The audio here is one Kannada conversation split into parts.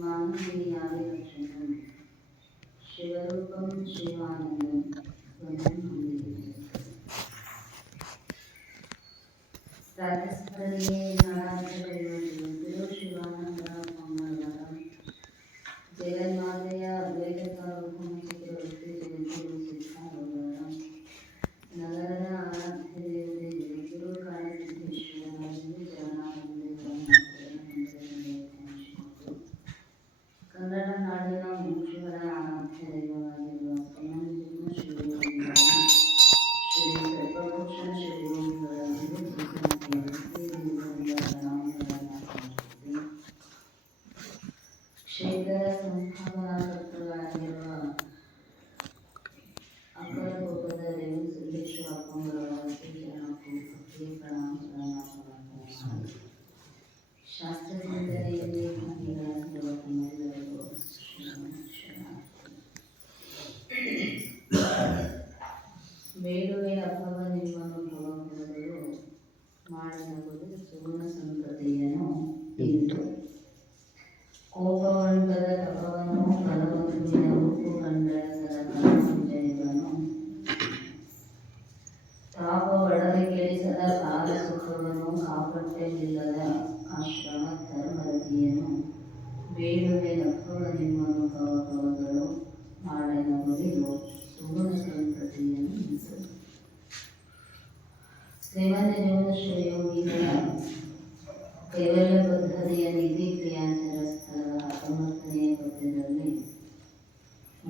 मानवीयादिलक्षणं शिवरूपं शिवानन्दं वन्दे प्रातस्मरणीये नारायणदेवो शिवानन्दं मंगलवारं जगन्मातया अद्वैतसार्वभौम चक्रवर्ती जगद्गुरु सिद्धारूढं नगರದ ಆರಾಧ್ಯ ದೇವತೆ ಜಗದ್ಗುರು ಕಾಳಸಿದ್ದೇಶ್ವರರಾಜರು ಕನ್ನಡ ನಾಡಿನ ಮುಖ್ಯರ ಆರಾಧ್ಯ ದೈವವಾಗಿರುವ ಪರಮಪೂರ್ಣ ಶ್ರೀ ಸರ್ವಭೂಷಣ ಶ್ರೀಗೋವಿಂದರಾಜರು ಕ್ಷೇತ್ರ ಸಂಸ್ಥಾಪನಾಕರ್ತರಾಗಿರುವ ಅಕ್ಕಲಕೋಟದ ರೇಣು ಸಿದ್ದೇಶ್ವರ ಅಪ್ಪಂಗರವರಿಗೆ ಭಕ್ತಿ ಪ್ರಣಾಮಗಳನ್ನು ಶಾಸ್ತ್ರ ಚಿಂತನೆಯಲ್ಲಿ ಭಾಗಿಗಳಾಗಿರುವ ತಮ್ಮೆಲ್ಲರಿಗೂ ಬೇಡುವೆ ಅಭವ ನಿಮ್ಮನ್ನು ಭವಗಳು ಮಾಡಿನಬಹುದು ಸುಗುಣ ಸಂತತಿಯನ್ನು ಇತ್ತು ಕೋಪವಂತದ ತಪವನ್ನು ಫಲವಧುವಿನ ರೂಪು ಕಂಡಳಸದ ಕರ್ಮವಿಜಯವನ್ನು ತಾಪ ಒಡವೆ ಕೇಳಿಸದ ಕಾಲ ಸುಖವನ್ನು ಕಾಪಟ್ಯವಿಲ್ಲದ ಆಶ್ರಮ ಧರ್ಮರತಿಯನ್ನು ಬೇಡುವೆ ಅಭವ ನಿಮ್ಮನ್ನು ಭವಗಳು ಮಾಡಿನ ಬದಿಲು ಸುಗುಣ ಸಂತತಿಯನ್ನು ಇತ್ತು ಶ್ರೀಮಂತ ಶ್ರೀಯೋಗಿಗಳ ಕೈವಲ್ಯ ಪದ್ಧತಿಯ ನೀತಿ ಕ್ರಿಯಾಚಾರ ಸ್ಥಳದ 19ನೇ ಪದ್ಯದಲ್ಲಿ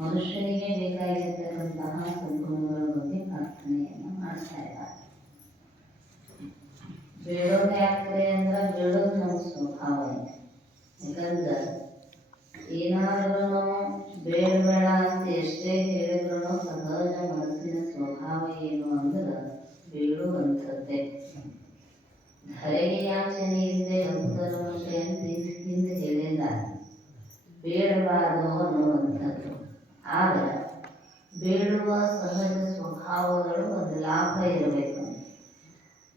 ಮನುಷ್ಯನಿಗೆ ಬೇಕಾಗಿರತಕ್ಕಂತಹ ಸದ್ಗುಣಗಳ ಬಗ್ಗೆ ಪ್ರಾರ್ಥನೆಯನ್ನು ಮಾಡ್ತಾ ಇದ್ದಾರೆ. ಬೇಡೋದು ಯಾಕ್ರೆ ಅಂದ್ರೆ ಬೇಡೋದು ನಮ್ಮ ಸ್ವಭಾವ ಇದೆ. ಯಾಕಂದ್ರೆ ಏನಾದ್ರೂ ಬೇಡ ಅಂತ ಎಷ್ಟೇ ಹೇಳಿದ್ರು ಸಹಜ ಮನಸ್ಸಿನ ಸ್ವಭಾವ ಏನು ಅಂದ್ರೆ ಬೇಡುವಂಥದ್ದೇ. ಧರೆಗೆ ಯಾಚನೆ ಇಲ್ಲದೆ ಉತ್ತರವಂತೆ ಅಂತ ಹಿಂದೆ ಹೇಳಿದ್ದಾರೆ, ಬೇಡಬಾರದು ಅನ್ನುವಂಥದ್ದು. ಆದರೆ ಬೇಡುವ ಸಹಜ ಸ್ವಭಾವಗಳು ಒಂದು ಲಾಭ ಇರಬೇಕು.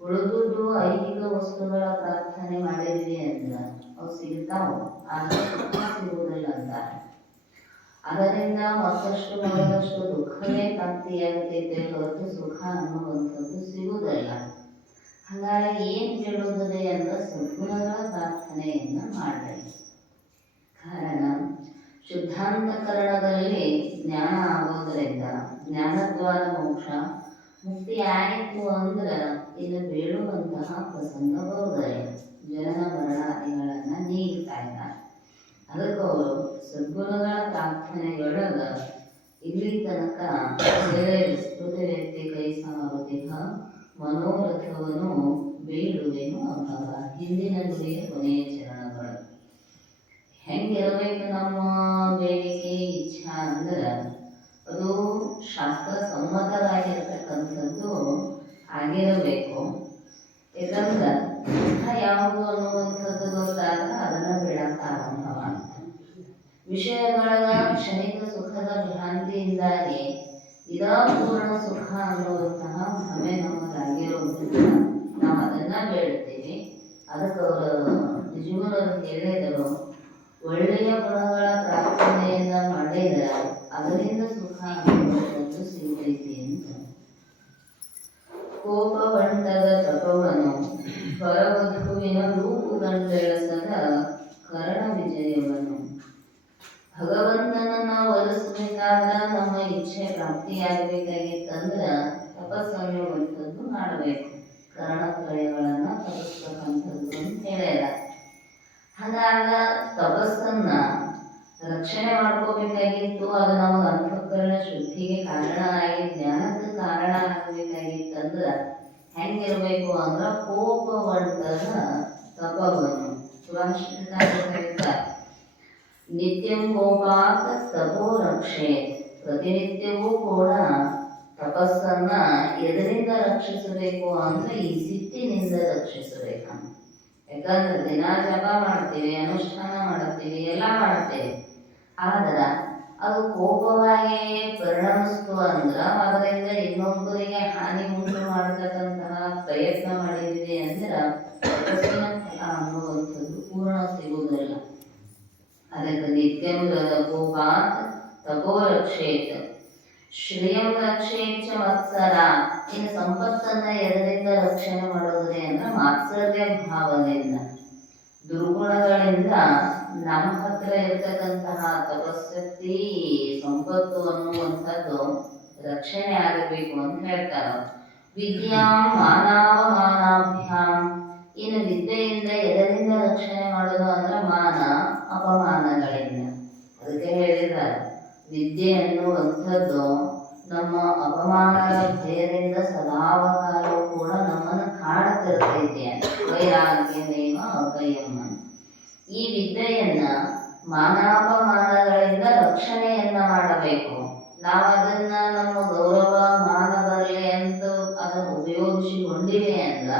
ಉಳಿದುದು ಐಹಿಕ ವಸ್ತುಗಳ ಪ್ರಾರ್ಥನೆ ಮಾಡಿದ್ವಿ ಅಂದ್ರೆ ಅವು ಸಿಗ್ತಾವು, ಆದರೆ ಸುಖ ಸಿಗುವುದಿಲ್ಲ ಅಂತಾರೆ. ಅದರಿಂದ ಮತ್ತಷ್ಟು ಮೊದಲಷ್ಟು ದುಃಖವೇ ಪ್ರಾಪ್ತಿಯಾಗುತ್ತೈತೆ ಹೊರತು ಸುಖ ಅನ್ನುವಂಥದ್ದು ಸಿಗುವುದಿಲ್ಲ. ಹಾಗಾಗಿ ಏನು ಬೇಡುವುದಿದೆ ಅಂದ್ರೆ ಸದ್ಗುಣಗಳ ಪ್ರಾರ್ಥನೆಯನ್ನು ಮಾಡಬೇಕು. ಕಾರಣ ಶುದ್ಧಾಂತಕರಣದಲ್ಲಿ ಜ್ಞಾನ ಆಗೋದರಿಂದ ಜ್ಞಾನದ್ವಾರ ಮೋಕ್ಷ ಮುಕ್ತಿ ಆಯಿತು ಅಂದ್ರೆ ಇನ್ನು ಬೇಡುವಂತಹ ಪ್ರಸಂಗ ಬರುವುದಿಲ್ಲ. ಜನನ ಮರಣಾದಿಗಳನ್ನು ನೀಗ್ತಾ ಇದ್ದಾರೆ. ಅದಕ್ಕೆ ಅವರು ಸದ್ಗುಣಗಳ ಪ್ರಾರ್ಥನೆಯೊಳಗ ಇಲ್ಲಿ ತನಕ ಪೃಥ್ವಿ ಕೈ ಸಾರುತ್ತಿಹ ಮನೋರಥವನ್ನು ಬೇಡುವೆನು ಅಭವ. ಹಿಂದಿನ ನುಡಿಯ ಕೊನೆಯ ಚರಣಗಳು ಹೆಂಗಿರಬೇಕು ನಮ್ಮ ಬೇಡಿಕೆ ಇಚ್ಛಾ ಅಂದ್ರೆ ಅದು ಶಾಸ್ತ್ರ ಸಮ್ಮತವಾಗಿರತಕ್ಕಂಥದ್ದು ಆಗಿರಬೇಕು. ಯಾಕಂದ್ರೆ ದುಃಖ ಯಾವುದು ಅನ್ನುವಂಥದ್ದು ಗೊತ್ತಾಗ ಅದನ್ನ ಬಿಡಕ್ಕೆ ಆರಂಭ ಮಾಡ್ತಾರೆ. ವಿಷಯಗಳ ಕ್ಷಣಿಕ ಸುಖದ ಭ್ರಾಂತಿಯಿಂದಾಗಿ ಇದಾ ಪೂರ್ಣ ಸುಖ ಅನ್ನುವಂತಹ ಭ್ರಮೆ ನಮ್ಮದಾಗಿರೋದ್ರಿಂದ ನಾವು ಅದನ್ನ ಬೇಡ್ತೀವಿ. ಅದಕ್ಕೆ ಅವರು ನಿಜಗುಣರು ಹೇಳಿದರು, ಒಳ್ಳೆಯ ಗುಣಗಳ ಪ್ರಾರ್ಥನೆಯನ್ನ ಮಾಡಿದರೆ ಅದರಿಂದ ಸುಖ ಅನ್ನುವಂಥದ್ದು ಸಿಗುತ್ತೈತಿ ಅಂತ. ಕೋಪವಂತದ ತಪವನ್ನು ಪರವಧುವಿನ ರೂಪು ಕಂಡೆಳಸದ ಕರ್ಣ ವಿಜಯವನ್ನು. ಭಗವಂತನನ್ನ ಒಲಿಸಬೇಕಾದ್ರೆ ನಮ್ಮ ಇಚ್ಛೆ ಪ್ರಾಪ್ತಿಯಾಗಬೇಕಾಗಿತ್ತಂದ್ರೆ ತಪಸ್ಸನ್ನುವಂಥದ್ದು ಮಾಡಬೇಕು. ಕರ್ಣತ್ರಯಗಳನ್ನ ತಪಸ್ತಕ್ಕಂಥದ್ದು ಅಂತ ಹೇಳ್ಯಾರ. ಹಾಗಾಗ ತಪಸ್ಸನ್ನ ರಕ್ಷಣೆ ಮಾಡ್ಕೋಬೇಕಾಗಿತ್ತು. ಅದು ನಮಗೆ ಅಂತಃಕರಣ ಶುದ್ಧಿಗೆ ಕಾರಣ ಆಗಿ ಜ್ಞಾನಕ್ಕೆ ಕಾರಣ ಆಗಬೇಕಾಗಿತ್ತಂದ್ರೆ ಹೆಂಗಿರ್ಬೇಕು ಅಂದ್ರೆ ಕೋಪವಂತದ ತಪವನ್ನು ಸುಭಾಷಿತ ನಿತ್ಯಂ ಕೋಪಾತ್ ತಪೋ ರಕ್ಷೆ. ಪ್ರತಿನಿತ್ಯವೂ ಕೂಡ ತಪಸ್ಸನ್ನ ಎದರಿಂದ ರಕ್ಷಿಸಬೇಕು ಅಂದ್ರೆ ಈ ಸಿಟ್ಟಿನಿಂದ ರಕ್ಷಿಸಬೇಕಂತ. ಯಾಕಂದ್ರೆ ದಿನ ಜಪ ಮಾಡ್ತೀವಿ, ಅನುಷ್ಠಾನ ಮಾಡ್ತೀವಿ, ಎಲ್ಲ ಮಾಡ್ತೇವೆ. ಆದ್ರೆ ಅದು ಕೋಪವಾಗಿ ಪರಿಣಮಿಸ್ತು ಅಂದ್ರೆ ಅದರಿಂದ ಇನ್ನೊಬ್ಬರಿಗೆ ಹಾನಿ ಉಂಟು ಮಾಡತಕ್ಕಂತಹ ಪ್ರಯತ್ನ ಮಾಡಿದ್ವಿ ಅಂದ್ರೆ ತಪಸ್ಸಿನ ಫಲ ಅನ್ನುವಂಥದ್ದು ಪೂರ್ಣ ಸಿಗುವುದಿಲ್ಲ. ಅದಕ್ಕೆ ನಿತ್ಯಂ ಕೋಪಾತ್ ತಪೋ ರಕ್ಷೇತ್ ಶ್ರೇಯಂ ರಕ್ಷೇತ್ ಚ ಮತ್ಸರ. ಇನ್ನು ಸಂಪತ್ತನ್ನ ಎದರಿಂದ ರಕ್ಷಣೆ ಮಾಡುವುದೇ ಅಂದ್ರೆ ಮಾತ್ಸರ್ಯ ಭಾವನೆಯಿಂದ, ದುರ್ಗುಣಗಳಿಂದ ನಮ್ಮ ಹತ್ರ ಇರ್ತಕ್ಕಂತಹ ತಪಶಕ್ತಿ ಸಂಪತ್ತು ಅನ್ನುವಂಥದ್ದು ರಕ್ಷಣೆ ಆಗಬೇಕು ಅಂತ ಹೇಳ್ತಾರೆ. ವಿದ್ಯಾಂ ಮಾನಾವಮಾನಾಭ್ಯಾಂ. ಇನ್ನು ವಿದ್ಯೆಯಿಂದ ಎದರಿಂದ ರಕ್ಷಣೆ ಮಾಡೋದು ಅಂದ್ರೆ ಮಾನ ಅಪಮಾನಗಳಿಂದ. ಅದಕ್ಕೆ ಹೇಳಿದ್ದಾರೆ ವಿದ್ಯೆ ಅನ್ನುವಂಥದ್ದು ನಮ್ಮ ಅಪಮಾನಗಳ ಭಯದಿಂದ ಸದಾವಕಾಲವೂ ಕೂಡ ನಮ್ಮನ್ನು ಕಾಡುತ್ತಿರ್ತೈತೆ. ವೈರಾಗ್ಯಮೇವ ಅಭಯಂ. ಈ ವಿದ್ಯೆಯನ್ನ ಮಾನಾಪಮಾನಗಳಿಂದ ರಕ್ಷಣೆಯನ್ನ ಮಾಡಬೇಕು. ನಾವು ಅದನ್ನ ನಮ್ಮ ಗೌರವ ಮಾನ ಬರಲಿ ಅಂತ ಅದನ್ನು ಉಪಯೋಗಿಸಿಕೊಂಡಿವೆ ಅಂದ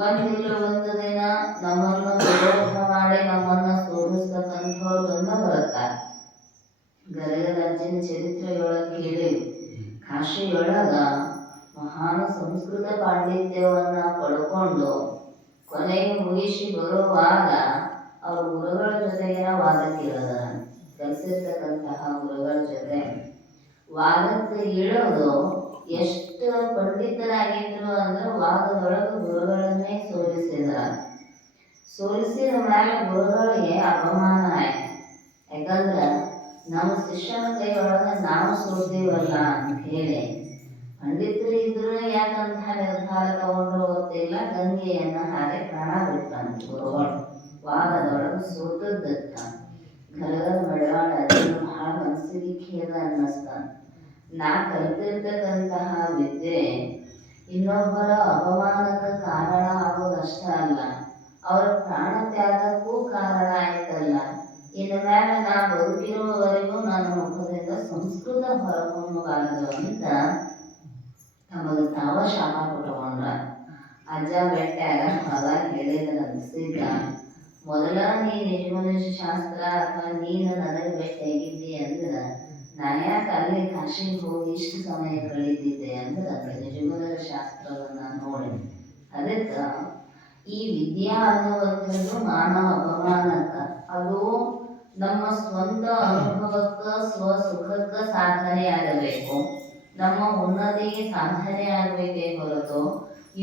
ಒಂದಿಲ್ಲ ಒಂದು ದಿನ ನಮ್ಮನ್ನು ವಿರೋಧ ಮಾಡಿ ನಮ್ಮನ್ನ ಸೋಲಿಸ್ತಕ್ಕಂಥವ್ರು ಬಂದ ಬರುತ್ತಾರೆ. ಗದಗರಾಜ್ಯನ ಚರಿತ್ರೆಯೊಳಗೆ ಕೇಳಿ ಕಾಶಿಯೊಳಗ ಮಹಾನ್ ಸಂಸ್ಕೃತ ಪಾಂಡಿತ್ಯವನ್ನ ಪಡ್ಕೊಂಡು ಕೊನೆಗೆ ಮುಗಿಸಿ ಬರುವಾಗ ಅವ್ರ ಗುರುಗಳ ಜೊತೆಗಿನ ವಾದಕ್ಕಿಳದ ಕಲಿಸಿರ್ತಕ್ಕಂತಹ ಗುರುಗಳ ಜೊತೆ ವಾದಕ್ಕೆ ಇಳೋದು ಎಷ್ಟು ಪಂಡಿತರಾಗಿದ್ರು ಅಂದ್ರೆ ವಾದದೊಳಗೆ ಗುರುಗಳನ್ನೇ ಸೋಲಿಸಿದ ಮೇಲೆ ಗುರುಗಳಿಗೆ ಅಪಮಾನ ಆಯ್ತು. ಯಾಕಂದ್ರೆ ನಮ್ಮ ಶಿಷ್ಯನ ಕೈಯೊಳಗೆ ನಾವು ಸೋಲ್ತೀವಲ್ಲ ಅಂತ ಹೇಳಿ ಪಂಡಿತರು ಇದ್ರು ಯಾಕಂತ ನಿರ್ಧಾರ ತಗೊಂಡ್ರು ಗೊತ್ತಿಲ್ಲ, ಗಂಗೆಯನ್ನ ಹಾಗೆ ಪ್ರಾಣ ಬಿಟ್ಟಂತ ಗುರುಗಳು ವಾದದೊಳಗೆ ಸೋತದ್ದಕ್ಕ. ಗರಗದ ಮಡವಾಳ ಅದನ್ನು ಬಹಳ ಮನಸ್ಸಿಗೆ ಖೇದ ಅನ್ನಿಸ್ತಾನೆ. ನಾ ಕಲಿತಿರ್ತಕ್ಕಂತಹ ವಿದ್ಯೆ ಇನ್ನೊಬ್ಬರ ಅಪಮಾನಕ್ಕೆ ಕಾರಣ ಆಗೋದಷ್ಟ ಅಲ್ಲ, ಅವರ ಪ್ರಾಣ ತ್ಯಾಗಕ್ಕೂ ಕಾರಣ ಆಯ್ತಲ್ಲ. ಇನ್ನು ಮೇಲೆ ನಾ ಬದುಕಿರುವವರೆಗೂ ನನ್ನ ಮುಖದಿಂದ ಸಂಸ್ಕೃತ ಹೊರಹೊಮ್ಮಬಾರದು ಅಂತ ತಮಗೆ ತಾವ ಶಾಪ ಕೊಟ್ಟುಕೊಂಡ್ರ. ಅಜ್ಜ ಬೆಟ್ಟಾಗ ಹೊಲ ಹೇಳಿದ್ರಂತ, ಮೊದಲ ನೀ ನಿಜಮನುಷ್ಯ ಶಾಸ್ತ್ರ ಅಥವಾ ನೀನು ನನಗೆ ಭೇಟಿಯಾಗಿದ್ದಿ ಅಂದ್ರೆ ನಾನು ಯಾಕೆ ಅಲ್ಲಿ ಕಾಶಿಗೆ ಹೋಗಿ ಇಷ್ಟು ಸಮಯ ಕಳೀತಿದ್ದೆ ಅಂದ್ರೆ ನಿಜಮನ ಶಾಸ್ತ್ರವನ್ನ ನೋಡಿ. ಅದಕ್ಕೆ ಈ ವಿದ್ಯಾ ಅನ್ನುವಂಥದ್ದು ಮಾನವ ಅಪಮಾನಕ್ಕ, ಅದು ನಮ್ಮ ಸ್ವಂತ ಅನುಭವಕ್ಕ ಸ್ವಸುಖಕ್ಕ ಸಾಧನೆ ಆಗಬೇಕು, ನಮ್ಮ ಉನ್ನತಿಗೆ ಸಾಧನೆ ಆಗಬೇಕೇ ಹೊರತು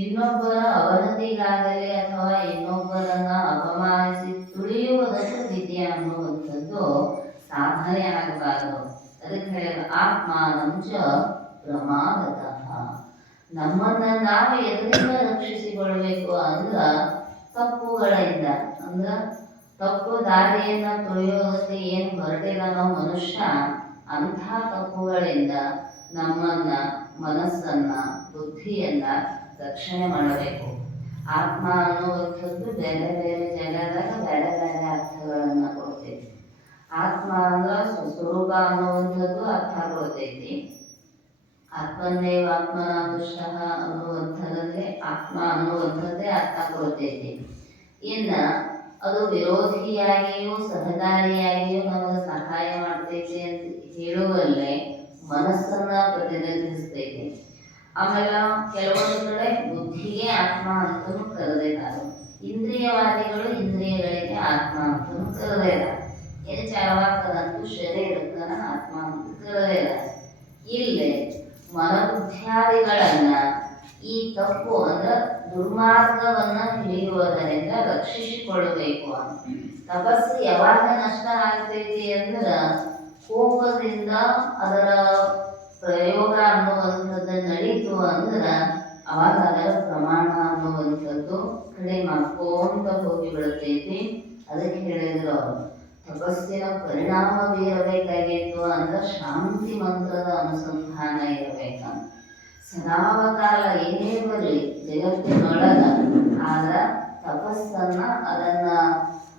ಇನ್ನೊಬ್ಬರ ಅವನತಿಗಾಗಲಿ ಅಥವಾ ಇನ್ನೊಬ್ಬರನ್ನ ಅಪಮಾನಿಸಿ ತುಳಿಯುವುದಕ್ಕೆ ವಿದ್ಯೆ ಅನ್ನುವಂಥದ್ದು ಸಾಧನೆ ಆಗಬಾರದು. ಅದಕ್ಕೆ ಹೇಳಿದ ಆತ್ಮಾನಂಚ ಪ್ರಮಾದತಃ. ನಮ್ಮನ್ನ ನಾವು ಎದರಿಂದ ರಕ್ಷಿಸಿಕೊಳ್ಬೇಕು ಅಂದ್ರ ತಪ್ಪುಗಳಿಂದ, ಅಂದ್ರ ತಪ್ಪು ದಾರಿಯನ್ನ ತುಳಿಯೋದಕ್ಕೆ ಏನು ಹೊರಟಿದಾನೋ ಮನುಷ್ಯ, ಅಂಥ ತಪ್ಪುಗಳಿಂದ ನಮ್ಮನ್ನ ಮನಸ್ಸನ್ನ ಬುದ್ಧಿಯನ್ನ ರಕ್ಷಣೆ ಮಾಡಬೇಕು. ಆತ್ಮ ಅನ್ನುವಂಥದ್ದು ಬೇರೆ ಬೇರೆ ಜಾಗದಾಗ ಬೇರೆ ಬೇರೆ ಅರ್ಥಗಳನ್ನ ಕೊಡ್ತೈತಿ. ಆತ್ಮ ಅಂದ್ರ ಸ್ವಸ್ವರೂಪ ಅನ್ನುವಂಥದ್ದು ಅರ್ಥ ಕೊಡ್ತೈತಿ. ಆತ್ಮನ್ನೇವ ಆತ್ಮನಾದುಷ್ಟಃ ಅನ್ನುವಂಥದ್ದೇ ಆತ್ಮ ಅನ್ನುವಂಥದ್ದೇ ಅರ್ಥ ಕೊಡ್ತೈತಿ. ಇನ್ನ ಅದು ವಿರೋಧಿಯಾಗಿಯೂ ಸಹಕಾರಿಯಾಗಿಯೂ ನಮಗೆ ಸಹಾಯ ಮಾಡ್ತೈತಿ ಅಂತ ಹೇಳುವಲ್ಲೇ ಮನಸ್ಸನ್ನ ಪ್ರತಿನಿಧಿಸ್ತೈತಿ. ಆಮೇಲೆ ಕೆಲವೊಂದು ಕಡೆ ಬುದ್ಧಿಗೆ ಆತ್ಮ ಅಂತಲೂ ಕರೆದಿದ್ದಾರೆ. ಇಂದ್ರಿಯವಾದಿಗಳು ಇಂದ್ರಿಯಗಳಿಗೆ ಆತ್ಮ ಅಂತಲೂ ಕರೆದಿದ್ದಾರೆ. ಏನು ಚಾಲವಾಗ್ತದಂತೂ ಶರೀರಕ್ಕನ ಆತ್ಮ ಅಂತ ಕರೆದಿದ್ದಾರೆ. ಇಲ್ಲಿ ಮನಬುದ್ಧಿಯಾದಿಗಳನ್ನ ಈ ತಪ್ಪು ಅಂದ್ರೆ ದುರ್ಮಾರ್ಗವನ್ನ ಹಿಡಿಯುವುದರಿಂದ ರಕ್ಷಿಸಿಕೊಳ್ಳಬೇಕು ಅಂತ. ತಪಸ್ಸು ಯಾವಾಗ ನಷ್ಟ ಆಗ್ತೈತಿ ಅಂದ್ರೆ ಕೋಪದಿಂದ ಅದರ ಪ್ರಯೋಗ ಅನ್ನುವಂಥದ್ದು ನಡೀತು ಅಂದ್ರೆ ಅವಾಗ ಅದರ ಪ್ರಮಾಣ ಅನ್ನುವಂಥದ್ದು ಕಡಿಮೆ ಮಾಡ್ಕೊಂತ ಹೋಗಿ ಬಿಡುತ್ತೈತಿ. ಅದಕ್ಕೆ ಹೇಳಿದ್ರು ತಪಸ್ಸಿನ ಪರಿಣಾಮ ಬೀರಬೇಕಾಗಿತ್ತು ಅಂದ್ರೆ ಶಾಂತಿ ಮಂತ್ರದ ಅನುಸಂಧಾನ ಇರಬೇಕಂತ. ಸದಾವಕಾಲ ಏನೇ ಬರಲಿ ಜಗತ್ತಿನೊಳಗ ಆದ ತಪಸ್ಸನ್ನ ಅದನ್ನ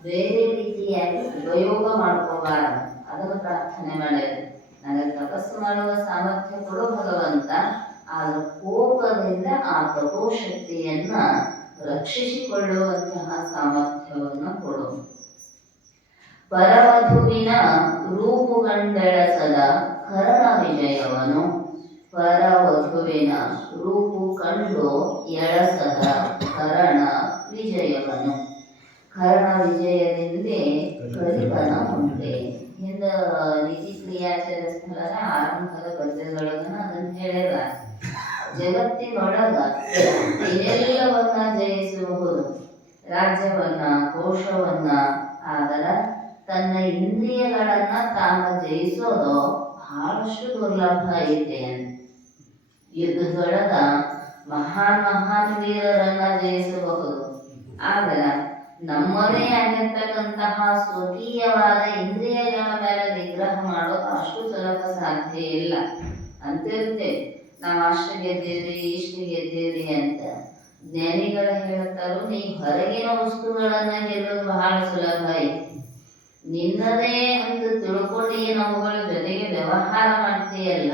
ಬೇರೆ ರೀತಿಯಾಗಿ ಉಪಯೋಗ ಮಾಡ್ಕೋಬಾರದು. ಅದನ್ನು ಪ್ರಾರ್ಥನೆ ಮಾಡಿದ್ರು, ನನಗೆ ತಪಸ್ಸು ಮಾಡುವ ಸಾಮರ್ಥ್ಯ ಕೊಡು ಭಗವಂತ, ಆದ್ರೆ ಕೋಪದಿಂದ ಆ ತಪೋಶಕ್ತಿಯನ್ನ ರಕ್ಷಿಸಿಕೊಳ್ಳುವಂತಹ ಸಾಮರ್ಥ್ಯವನ್ನು ಕೊಡು. ಪರವಧುವಿನ ರೂಪುಗಂಡೆಳಸದ ಕರ್ಣ ವಿಜಯವನು, ಪರವಧುವಿನ ರೂಪು ಕಂಡು ಎಳಸದ ಕರ್ಣ ವಿಜಯವನು. ಕರ್ಣ ವಿಜಯದಿಂದೆ ಕಲಿತನ ಉಂಟೆ ಹಿಂದ ನಿಧಿ ಕ್ರಿಯಾಚರ ಸ್ಥಳದ ಆರಂಭದ ಪದ್ಯಗಳನ್ನ ಅದನ್ನು ಹೇಳಿದ ಜಗತ್ತಿನೊಳಗ ಎಲ್ಲವನ್ನ ಜಯಿಸಬಹುದು, ರಾಜ್ಯವನ್ನ ಕೋಶವನ್ನ, ಆದರ ತನ್ನ ಇಂದ್ರಿಯಗಳನ್ನ ತಾನು ಜಯಿಸೋದು ಬಹಳಷ್ಟು ದುರ್ಲಭ ಐತೆ. ಯುದ್ಧದೊಳಗ ಮಹಾನ್ ವೀರರನ್ನ ಜಯಿಸಬಹುದು, ಆದ್ರ ನಮ್ಮದೇ ಆಗಿರ್ತಕ್ಕಂತಹ ಸ್ವಕೀಯವಾದ ಇಂದ್ರಿಯಗಳ ಮೇಲೆ ನಿಗ್ರಹ ಮಾಡೋದು ಅಷ್ಟು ಸುಲಭ ಸಾಧ್ಯ ಇಲ್ಲ. ಅಂತಿರುತ್ತೆ ನಾವು ಅಷ್ಟು ಗೆದ್ದೀವಿ ಇಷ್ಟು ಗೆದ್ದೀವಿ ಅಂತ. ಜ್ಞಾನಿಗಳು ಹೇಳ್ತಾರೋ ನೀ ಹೊರಗಿನ ವಸ್ತುಗಳನ್ನ ಗೆಲ್ಲೋದು ಬಹಳ ಸುಲಭ ಐತಿ, ನಿನ್ನದೇ ಅಂತ ತಿಳ್ಕೊಂಡು ಏನು ಅವುಗಳ ಜೊತೆಗೆ ವ್ಯವಹಾರ ಮಾಡ್ತೀಯಲ್ಲ,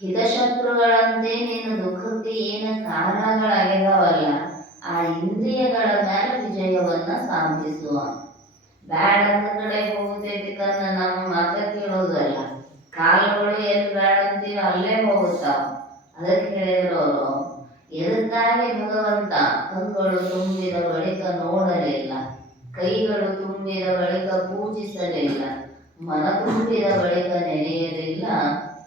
ಹಿತಶತ್ರುಗಳಂತೆ ನಿನ್ನ ದುಃಖಕ್ಕೆ ಏನು ಕಾರಣಗಳಾಗಿದಾವಲ್ಲ, ಆ ಇಂದ್ರಿಯಗಳ ಮೇಲೆ ವಿಜಯವನ್ನ ಸಾಧಿಸುವ. ಬ್ಯಾಡ ಅಂತ ಕಡೆ ಹೋಗುತ್ತೈತಿ ಕನ್ನ ನಮ್ಮ ಮಾತ ಕೇಳೋದಲ್ಲ, ಕಾಲುಗಳು ಎಲ್ಲಿ ಬ್ಯಾಡ ಅಂತೀವಿ ಅಲ್ಲೇ ಹೋಗುತ್ತಾವ. ಅದಕ್ಕೆ ಹೇಳಿದ್ರು ಅವರು, ಎದಕ್ಕಾಗಿ ಭಗವಂತ ಕಣ್ಗಳು ತುಂಬಿದ ಬಳಿಕ ನೋಡಲಿಲ್ಲ, ಕೈಗಳು ತುಂಬಿದ ಬಳಿಕ ಪೂಜಿಸಲಿಲ್ಲ, ಮನ ತುಂಬಿದ ಬಳಿಕ ನೆನೆಯಲಿಲ್ಲ,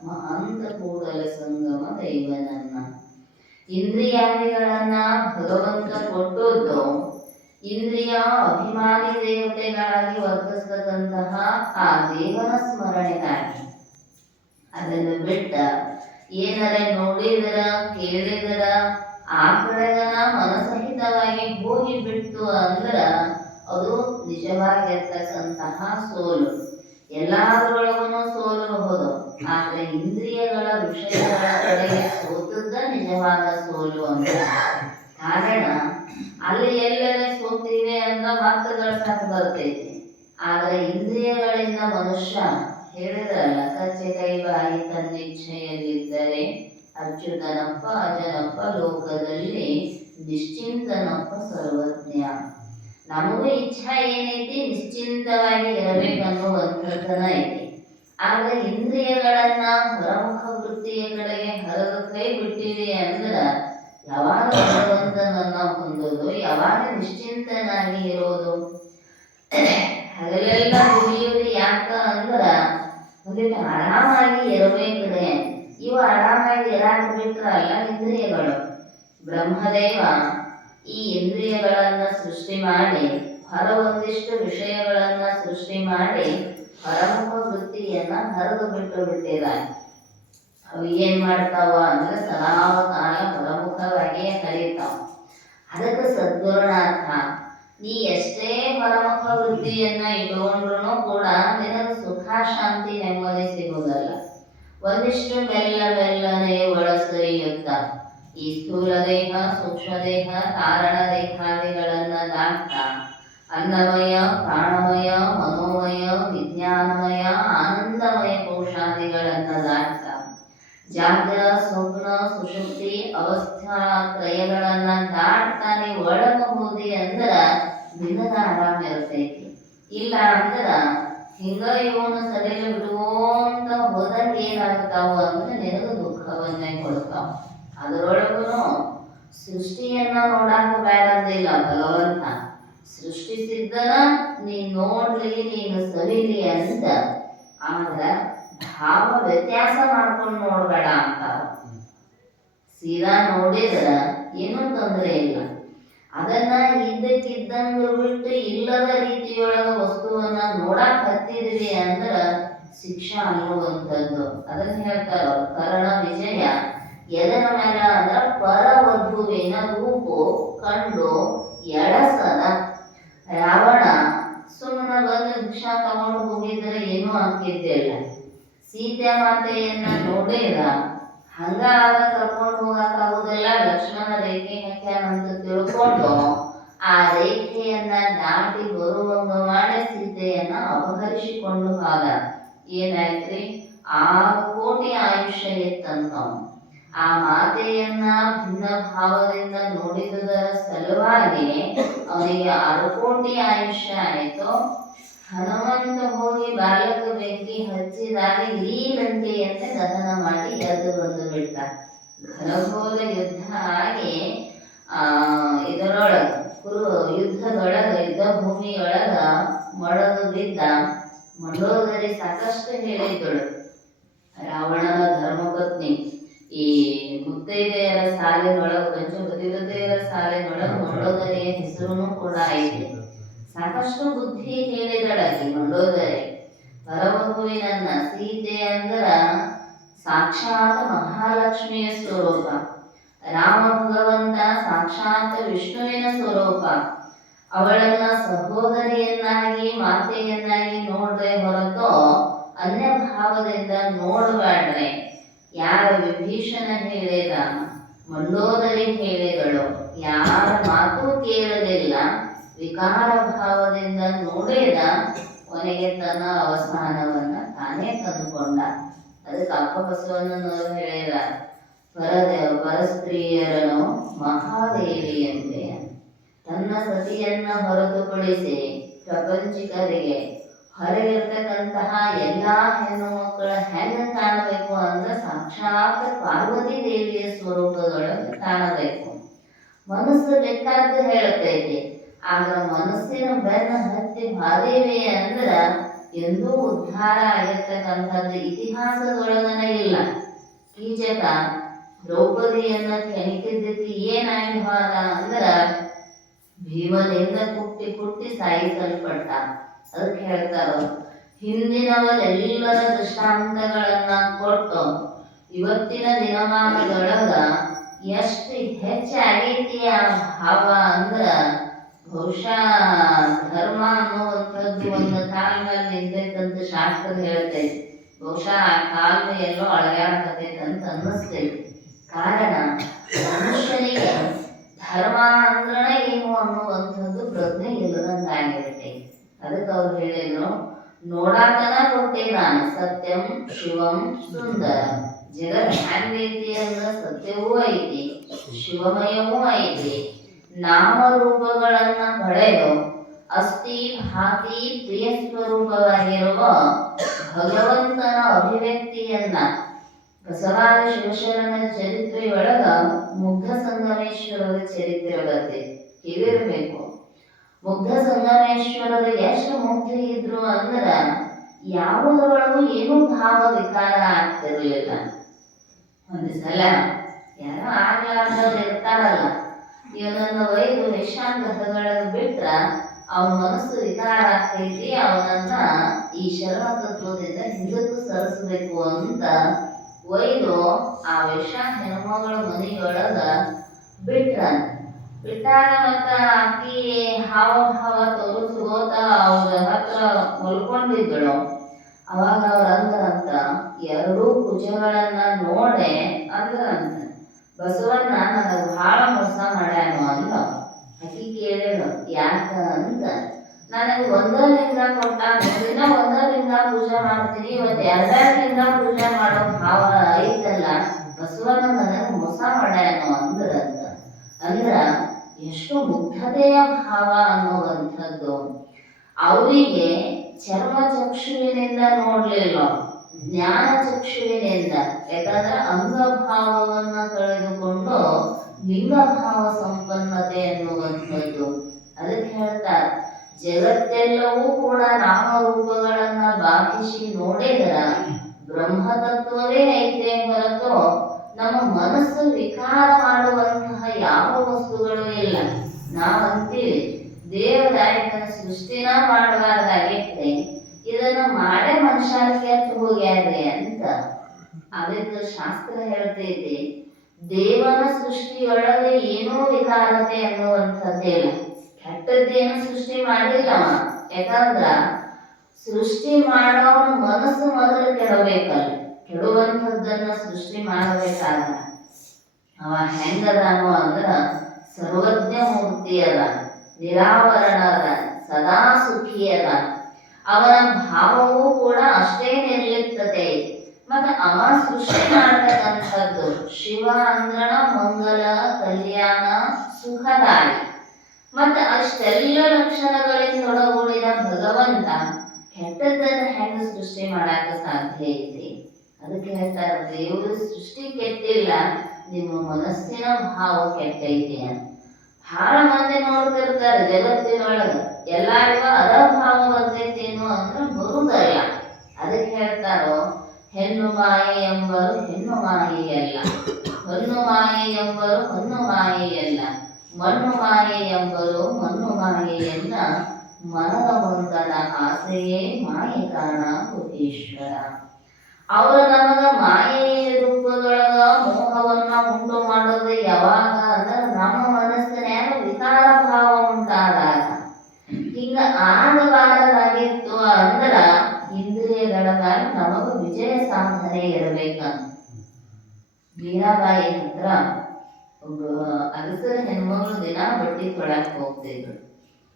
ಮಹಾಂತ ಕೂಡಲ ಸಂಗಮ ದೈವನನ್ನ. ಇಂದ್ರಿಯಾದಿಗಳನ್ನ ಭಗವಂತ ಕೊಟ್ಟದ್ದು ಇಂದ್ರಿಯ ಅಭಿಮಾನಿ ದೇವತೆಗಳಾಗಿ ವರ್ತಿಸ್ತಕ್ಕಂತಹ ಆ ದೇವನ ಸ್ಮರಣೆಗಾಗಿ. ಅದನ್ನು ಬಿಟ್ಟ ಏನರೆ ನೋಡಿದರ ಕೇಳಿದರ ಆ ಕಡೆಗನ ಮನಸಹಿತವಾಗಿ ಹೋಗಿ ಬಿಟ್ಟು ಅಂದ್ರ ಅದು ನಿಜವಾಗಿರ್ತಕ್ಕಂತಹ ಸೋಲು. ಎಲ್ಲಾದ್ರೊಳಗೂ ಸೋಲಬಹುದು, ಆದ್ರೆ ಇಂದ್ರಿಯಗಳ ವಿಷಯಗಳ ಕಡೆಗೆ ಸೋತದ್ದ ನಿಜವಾದ ಸೋಲು ಅಂತ. ಕಾರಣ ಅಲ್ಲಿ ಎಲ್ಲರೇ ಸೋತಿವೆ ಅಂತ ಮಾತುಗಳು ಬರ್ತೈತಿ, ಆದ್ರೆ ಇಂದ್ರಿಯಗಳಿಂದ ಮನುಷ್ಯ ಹೇಳಿದ್ರಲ್ಲ, ಕಚ್ಚೆ ಕೈ ಬಾಯಿ ತನ್ನಿಚ್ಛೆಯಲ್ಲಿದ್ದರೆ ಅಚ್ಯುತನಪ್ಪ ಅಜನಪ್ಪ ಲೋಕದಲ್ಲಿ ನಿಶ್ಚಿಂತನಪ್ಪ ಸರ್ವಜ್ಞ. ನಮಗೂ ಇಚ್ಛಾ ಏನೈತಿ, ನಿಶ್ಚಿಂತವಾಗಿ ಇರಬೇಕನ್ನುವಂಥದ್ದನ ಐತಿ. ಆದ್ರೆ ಇಂದ್ರಿಯಗಳನ್ನ ಹೊರಮುಖ ವೃತ್ತಿಯ ಕಡೆಗೆ ಹರಿದು ಕೈ ಬಿಟ್ಟಿವಿ ಅಂದ್ರ ಯಾವಾಗ ಭಗವಂತನನ್ನ ಹೊಂದೋದು, ಯಾವಾಗ ನಿಶ್ಚಿಂತನಾಗಿ ಇರೋದು? ಹಗಲೆಲ್ಲ ದುಡಿಯೋದು ಯಾಕ ಅಂದ್ರ ಒಂದಿಟ್ಟು ಆರಾಮಾಗಿ ಇರಬೇಕ್ರೆ. ಇವು ಆರಾಮಾಗಿ ಇರಾಕ ಬಿಟ್ರಲ್ಲ ಇಂದ್ರಿಯಗಳು. ಬ್ರಹ್ಮದೇವ ಈ ಇಂದ್ರಿಯಗಳನ್ನ ಸೃಷ್ಟಿ ಮಾಡಿ ಹೊರ ಒಂದಿಷ್ಟು ವಿಷಯಗಳನ್ನ ಸೃಷ್ಟಿ ಮಾಡಿ ಹೊರಮುಖ ವೃತ್ತಿಯನ್ನ ಹರಿದು ಬಿಟ್ಟು ಬಿಟ್ಟಿದ್ದಾನೆ. ಅವು ಏನ್ ಮಾಡ್ತಾವ ಅಂದ್ರೆ ಸದಾಕಾಲ ಹೊರಮುಖವಾಗಿಯೇ ಹರಿತಾವ. ಅದಕ್ಕೆ ಸದ್ಗುರುನಾಥ, ನೀ ಎಷ್ಟೇ ಹೊರಮುಖ ವೃತ್ತಿಯನ್ನ ಇಟ್ಕೊಂಡ್ರು ಕೂಡ ನಿನಗೆ ಸುಖ ಶಾಂತಿ ನೆಮ್ಮದಿ ಸಿಗುವುದಲ್ಲ. ಒಂದಿಷ್ಟು ಮೆಲ್ಲನೆ ಒಳಸರಿಯುತ್ತ ಈ ಸ್ಥೂಲ ದೇಹ, ಸೂಕ್ಷ್ಮ ದೇಹ, ಕಾರಣ ದೇಹಾದಿಗಳನ್ನ ದಾಟ್ತಾ ಅನ್ನಮಯ, ಪ್ರಾಣಮಯ, ಮನೋಮಯ, ವಿಜ್ಞಾನಮಯ, ಆನಂದಮಯ ಕೋಶಾದಿಗಳನ್ನ ದಾಟ್ತಾ ಜಾಗ್ರ, ಸ್ವಪ್ನ, ಸುಷುಪ್ತಿ ಅವಸ್ಥಾ ತ್ರಯಗಳನ್ನ ದಾಟ್ತಾನೆ ಒಳಗ ಹೋದಿ ಅಂದ್ರ ನಿನಗ ಆರಾಮ ಇರ್ತೈತಿ. ಇಲ್ಲ ಅಂದ್ರ ಹಿಂಗ ಇವನು ಸರಿಲ್ಲ ಬಿಡುವಂತ ಹೋದಂಗ ಏನಾಗ್ತಾವ ಅಂದ್ರೆ ನಿನಗ ದುಃಖವನ್ನೇ ಕೊಡ್ತಾವ. ಅದರೊಳಗೂ ಸೃಷ್ಟಿಯನ್ನ ನೋಡಾಕ ಬೇಡಂದಿಲ್ಲ ಭಗವಂತ. ಸೃಷ್ಟಿಸಿದ್ದನ ನೀನ್ ನೋಡ್ಲಿ, ನೀನು ಸವಿಲಿ ಅಂತ. ಆದ್ರ ಭಾವ ವ್ಯತ್ಯಾಸ ಮಾಡ್ಕೊಂಡು ನೋಡ್ಬೇಡ ಅಂತಾರ. ಸೀದಾ ನೋಡಿದ್ರ ಏನೂ ತೊಂದರೆ ಇಲ್ಲ. ಅದನ್ನ ಇದ್ದಕ್ಕಿದ್ದಂಗ ಬಿಟ್ಟು ಇಲ್ಲದ ರೀತಿಯೊಳಗ ವಸ್ತುವನ್ನ ನೋಡಕ್ ಹತ್ತಿದ್ವಿ ಅಂದ್ರ ಶಿಕ್ಷಾ ಅನ್ನುವಂಥದ್ದು. ಅದನ್ನ ಹೇಳ್ತಾರ ಕರ್ಣ ವಿಜಯ ಎದನ ಮೇಲೆ ಅಂದ್ರ ಪರವಧುವಿನ ರೂಪು ಕಂಡು ಎಳಸದ. ರಾವಣ ಸುಮ್ಮನ ಬಂದು ಭಿಕ್ಷಾ ತಗೊಂಡು ಹೋಗಿದ್ರೆ ಏನೂ ಆಗ್ತಿದ್ದಿಲ್ಲ. ಸೀತೆ ಮಾತೆಯನ್ನ ನೋಡಿದ ಹಂಗಾದ ಕರ್ಕೊಂಡು ಹೋಗಕ್ಕಾಗುದಿಲ್ಲ, ಲಕ್ಷ್ಮಣ ರೇಖೆ ಹಾಕ್ಯಾನಂತ ತಿಳ್ಕೊಂಡು ಆ ರೇಖೆಯನ್ನ ದಾಟಿ ಬರುವಂಗ ಮಾಡಿ ಸೀತೆಯನ್ನ ಅಪಹರಿಸಿಕೊಂಡು ಹೋದ. ಏನಾಯ್ತ್ರಿ, 6 ಕೋಟಿ ಆಯುಷ್ಯ ಇತ್ತಂತವ್. ಆ ಮಾತೆಯನ್ನ ಭಿನ್ನ ಭಾವದಿಂದ ನೋಡಿದುದರ ಸಲುವಾಗಿ ಅವನಿಗೆ 6 ಕೋಟಿ ಆಯುಷ್ಯ ಆಯ್ತು. ಹನುಮಂತ ಹೋಗಿ ಬಾಲಕ ಬೆಂಕಿ ಹಚ್ಚಿದಾಗ ಇಡೀ ಲಂಕೆಯಂತೆ ದಹನ ಮಾಡಿ ಎದ್ದು ಬಂದು ಬಿಟ್ಟ. ಘನಘೋರ ಯುದ್ಧ ಆಗಿ ಇದರೊಳಗೆ ಯುದ್ಧದೊಳಗ ಯುದ್ಧ ಭೂಮಿಯೊಳಗ ಮೊಳಗು ಬಿದ್ದ ಮಂಡೋದರಿ ಸಾಕಷ್ಟು ಹೇಳಿದ್ದಳು. ರಾವಣನ ಧರ್ಮಪತ್ನಿ ಈ ಮುತ್ತೈದೆಯರ ಸಾಲಿನೊಳಗ ಪಂಚಪತಿವ್ರತೆಯರ ಸಾಲಿನೊಳಗ ಮಂಡೋದರಿಯ ಹೆಸರು ಕೂಡ ಐತೆ. ಸಾಕಷ್ಟು ಬುದ್ಧಿ ಹೇಳಿದಳಾಕಿ ಮಂಡೋದರಿ. ಪರಮಗುವಿನನ್ನ ಸೀತೆ ಅಂದ್ರ ಸಾಕ್ಷಾತ್ ಮಹಾಲಕ್ಷ್ಮಿಯ ಸ್ವರೂಪ, ರಾಮ ಭಗವಂತ ಸಾಕ್ಷಾತ್ ವಿಷ್ಣುವಿನ ಸ್ವರೂಪ. ಅವಳನ್ನ ಸಹೋದರಿಯನ್ನಾಗಿ ಮಾತೆಯನ್ನಾಗಿ ನೋಡ್ರೆ ಹೊರತು ಅನ್ಯ ಭಾವದಿಂದ ನೋಡಬೇಡ್ರೆ. ಯಾರ ವಿಭೀಷಣ ಹೇಳಿದ, ಮಂಡೋದರಿ ಹೇಳಿದಳು, ಯಾರ ಮಾತು ಕೇಳಲಿಲ್ಲ, ವಿಕಾರ ಭಾವದಿಂದ ನೋಡಿದ, ಕೊನೆಗೆ ತನ್ನ ಅವಸಾನವನ್ನ ತಾನೇ ತಂದುಕೊಂಡ. ಅದಕ್ಕೆ ಅಪ್ಪ ಬಸವಣ್ಣನವರು ಹೇಳಿದ, ಪರಸ್ತ್ರೀಯರನು ಮಹಾದೇವಿಯಂತೆ. ತನ್ನ ಸತಿಯನ್ನ ಹೊರತುಪಡಿಸಿ ಪ್ರಪಂಚಿಕರಿಗೆ ಹೊರಗಿರ್ತಕ್ಕಂತಹ ಎಲ್ಲಾ ಹೆಣ್ಣು ಮಕ್ಕಳ ಹೆಂಗ ಕಾಣಬೇಕು ಅಂದ್ರೆ ಸಾಕ್ಷಾತ್ ಪಾರ್ವತಿ ದೇವಿಯ ಸ್ವರೂಪದೊಳಗೆ ಕಾಣಬೇಕು. ಮನಸ್ಸು ಬೇಕಾದ್ದು ಹೇಳುತ್ತೈತಿ, ಆಗ ಮನಸ್ಸಿನ ಬೆನ್ನ ಹತ್ತಿ ಮಾದೇವಿ ಅಂದ್ರ ಎಂದೂ ಉದ್ಧಾರ ಆಗಿರ್ತಕ್ಕಂಥದ್ದು ಇತಿಹಾಸದೊಳಗನ ಇಲ್ಲ. ಕೀಚಕ ದ್ರೌಪದಿಯನ್ನ ಕೆಣಕಿದ್ದಕ್ಕೆ ಏನಾಗಿ ಹೋದ ಅಂದ್ರ ಭೀಮನಿಂದ ಕುಟ್ಟಿ ಕುಟ್ಟಿ ಸಾಯಿಸಲ್ಪಟ್ಟ. ಅದಕ್ಕೆ ಹೇಳ್ತಾರ, ಹಿಂದಿನವರೆಲ್ಲರ ದೃಷ್ಟಾಂತಗಳನ್ನ ಕೊಟ್ಟು ಇವತ್ತಿನ ದಿನಮಾನದೊಳಗ ಎಷ್ಟು ಹೆಚ್ಚಾಗೈತಿ ಆ ಭಾವ ಅಂದ್ರ ಬಹುಶಃ ಧರ್ಮ ಅನ್ನುವಂಥದ್ದು ಒಂದು ಕಾಲ ಮೇಲೆ ನಿಂತೈತಂತ ಶಾಸ್ತ್ರ ಹೇಳ್ತೈತಿ. ಬಹುಶಃ ಆ ಕಾಲ ಎಲ್ಲೋ ಅಳಗಾಡಕತೈತಂತ ಅನ್ನಿಸ್ತೈತಿ. ಕಾರಣ ಮನುಷ್ಯನಿಗೆ ಧರ್ಮ ಅಂದ್ರ ಏನು ಅನ್ನುವಂಥದ್ದು ಪ್ರಜ್ಞೆ ಇಲ್ಲದಂಗಾಗಿರ್ತೈತಿ. ಅದಕ್ಕೆ ಅವ್ರು ಹೇಳಿದ್ರು, ನೋಡಾಕನ ಕೊಟ್ಟೆ ನಾನು ಸತ್ಯಂ ಶಿವಂ ಸುಂದರ. ಜಗತ್ ಹ್ಯಾಂಗೈತಿ ಅಂದ್ರ ಸತ್ಯವೂ ಐತಿ, ಶಿವಮಯವೂ ಐತಿ. ನಾಮರೂಪಗಳನ್ನ ಪಡೆದು ಅಸ್ಥಿ ಭಾತಿ ಪ್ರಿಯ ಸ್ವರೂಪವಾಗಿರುವ ಭಗವಂತನ ಅಭಿವ್ಯಕ್ತಿಯನ್ನ ಬಸವಾದ ಶಿವಶರಣರ ಚರಿತ್ರೆಯೊಳಗ ಮುಗ್ಧ ಸಂಗಮೇಶ್ವರರ ಚರಿತ್ರೆ ಬರ್ತೈತಿ, ಕೇಳಿರಬೇಕು. ಮುಗ್ಧ ಸಂಗಮೇಶ್ವರರು ಎಷ್ಟು ಮುಗ್ಧ ಇದ್ರು ಅಂದ್ರ ಯಾವುದರೊಳಗೂ ಏನೂ ಭಾವ ವಿಕಾರ ಆಗ್ತಿರ್ಲಿಲ್ಲ. ಒಂದು ಸಲ ಯಾರೋ ಆಗ್ಲಾರ್ದವ್ರು ಇರ್ತಾರಲ್ಲ, ಇವನನ್ನು ಒಯ್ದು ನಿಶಾಂತಗಳನ್ನ ಬಿಟ್ರ ಅವನ ಮನಸ್ಸು ವಿಕಾರ ಆಗ್ತೈತಿ, ಅವನನ್ನ ಈ ಶರಣ ತತ್ವದಿಂದ ಹಿಂದಕ್ಕೂ ಸರಿಸಬೇಕು ಅಂತ ಒಯ್ದು ಆ ವಿಷ ಹೆಣ್ಮಗಳ ಮನೆಯೊಳಗ ಬಿಟ್ಟಾಗ ಮತ್ತ ಆಕಿ ಹಾವಭಾವ ತೋರಿಸ್ಕೋತ ಅವ್ರ ಹತ್ರ ಮಲ್ಕೊಂಡಿದ್ದಳು. ಅವಾಗ ಅವ್ರ ಅಂದ್ರಂತ, ಎರಡೂ ಭುಜಗಳನ್ನ ನೋಡೆ ಅಂದ್ರಂತ, ಬಸವಣ್ಣ ನನಗೆ ಬಹಳ ಮೋಸ ಮಾಡ್ಯಾನು ಅಂದ. ಆಕಿ ಕೇಳಿದ್ರು, ಯಾಕ ಅಂತ. ನನಗೆ ಒಂದ ಲಿಂಗ ಕೊಟ್ಟ, ದಿನ ಒಂದ ಲಿಂಗ ಪೂಜೆ ಮಾಡ್ತೀನಿ, ಇವತ್ತು ಎರಡೆರಡು ಲಿಂಗ ಪೂಜೆ ಮಾಡೋ ಭಾವ ಐತಲ್ಲ, ಬಸವಣ್ಣ ನನಗೆ ಮೋಸ ಮಾಡ್ಯಾನು ಅಂದ್ರಂತ. ಅಂದ್ರ ಎಷ್ಟು ಮುಗ್ಧತೆಯ ಭಾವ ಅನ್ನುವಂಥದ್ದು. ಅವರಿಗೆ ಚರ್ಮ ಚಕ್ಷುವಿನಿಂದ ನೋಡ್ಲಿಲ್ಲ, ಜ್ಞಾನ ಚಕ್ಷುವಿನಿಂದ. ಯಾಕಂದ್ರೆ ಅಂಗಭಾವವನ್ನ ಕಳೆದುಕೊಂಡು ಲಿಂಗಭಾವ ಸಂಪನ್ನತೆ ಅನ್ನುವಂಥದ್ದು. ಅದಕ್ಕೆ ಹೇಳ್ತಾರೆ, ಜಗತ್ತೆಲ್ಲವೂ ಕೂಡ ನಾಮರೂಪಗಳನ್ನ ಬಾಧಿಸಿ ನೋಡಿದ್ರ ಬ್ರಹ್ಮತತ್ವವೇ ಐತೆ ಹೊರತು ನಮ್ಮ ಮನಸ್ಸು ವಿಕಾರ ಮಾಡುವಂತಹ ಯಾವ ವಸ್ತುಗಳು ಇಲ್ಲ. ನಾವಂತೀವಿ ದೇವದಾಯಕನ ಸೃಷ್ಟಿನ ಮಾಡಬಾರ್ದಾಗಿತ್ತೆ, ಇದನ್ನ ಮಾಡೇ ಮನುಷ್ಯರಿಗೆ ಹೋಗ್ಯಾರ್ರಿ ಅಂತ. ಅದಕ್ಕೆ ಶಾಸ್ತ್ರ ಹೇಳ್ತೈತಿ, ದೇವನ ಸೃಷ್ಟಿಯೊಳಗೆ ಏನೋ ವಿಕಾರತೆ ಅನ್ನುವಂಥದ್ದಿಲ್ಲ. ಕೆಟ್ಟದ್ದೇನು ಸೃಷ್ಟಿ ಮಾಡಿಲ್ಲವ. ಯಾಕಂದ್ರ ಸೃಷ್ಟಿ ಮಾಡೋನ ಮನಸ್ಸು ಮೊದಲು ಕೆಡಬೇಕಲ್ಲ. ಕೆಡುವಂಥದ್ದನ್ನ ಸೃಷ್ಟಿ ಮಾಡಬೇಕಾದ್ರ ಅವ ಹೆಂಗದಾನು ಅಂದ್ರ ಸರ್ವಜ್ಞ ಮೂರ್ತಿ ಅದ, ನಿರಾವರಣ ಅದ, ಸದಾ ಸುಖಿ ಅದ. ಅವನ ಭಾವವೂ ಕೂಡ ಅಷ್ಟೇ ನಿರ್ಲಿಪ್ತತೆ. ಮತ್ತೆ ಅವ ಸೃಷ್ಟಿ ಮಾಡ್ತಕ್ಕಂಥದ್ದು ಶಿವ ಅಂದ್ರ ಮಂಗಲ, ಕಲ್ಯಾಣ, ಸುಖದಾಯಿ. ಮತ್ತೆ ಅಷ್ಟೆಲ್ಲ ಲಕ್ಷಣಗಳಿಂದ ಒಳಗೂಡಿದ ಭಗವಂತ ಕೆಟ್ಟದ್ದನ್ನ ಹೆಂಗ ಸೃಷ್ಟಿ ಮಾಡಾಕ ಸಾಧ್ಯ ಐತಿ? ಅದಕ್ಕೆ ಹೇಳ್ತಾರೆ, ದೇವರು ಸೃಷ್ಟಿ ಕೆಟ್ಟಿಲ್ಲ, ನಿಮ್ಮ ಮನಸ್ಸಿನ ಭಾವ ಕೆಟ್ಟೈತಿ ಅಂತ. ಬಹಳ ಮಂದಿ ನೋಡ್ತಿರ್ತಾರೆ ಜಗತ್ತಿನೊಳಗ, ಎಲ್ಲಾರಿಗೂ ಅದ ಭಾವ ಬರ್ತೈತೇನು ಅಂದ್ರೆ ಬರುವುದಲ್ಲ. ಅದಕ್ಕೆ ಹೇಳ್ತಾರೋ, ಹೆಣ್ಣು ಮಾಯೆ ಎಂಬರು ಹೆಣ್ಣು ಮಾಯೆಯಲ್ಲ, ಹೊನ್ನು ಮಾಯೆ ಎಂಬರು ಹೊನ್ನು ಮಾಯೆಯಲ್ಲ, ಮಣ್ಣು ಮಾಯೆ ಎಂಬರು ಮಣ್ಣು ಮಾಯೆಯಲ್ಲ, ಮನದ ಮುಂದನ ಆಸೆಯೇ ಮಾಯೆ ಕಾರಣ ಕೋಟೀಶ್ವರ. ಅವರು ನಮಗ ಮಾಯೆಯ ರೂಪದೊಳಗ ಮೋಹವನ್ನ ಉಂಟು ಮಾಡೋದು ಯಾವಾಗ ಅಂದ್ರೆ ನಮ್ಮ ಮನಸ್ಸಿನ್ಯಾಗ ವಿಕಾರ ಭಾವ ಉಂಟಾದಾಗ. ಹಿಂಗ ಆಗಬಾರದಾಗಿತ್ತು ಅಂದ್ರ ಇಂದ್ರಿಯಗಳ ಮೇಲೆ ನಮಗ ವಿಜಯ ಸಾಧನೆ ಇರಬೇಕಂತ. ಮೀರಾಬಾಯಿ ಹತ್ರ ಒಬ್ಬ ಅಗಸರ ಹೆಣ್ಮಗಳು ದಿನ ಬಟ್ಟಿ ತೊಳಕ್ ಹೋಗ್ತಿದ್ರು.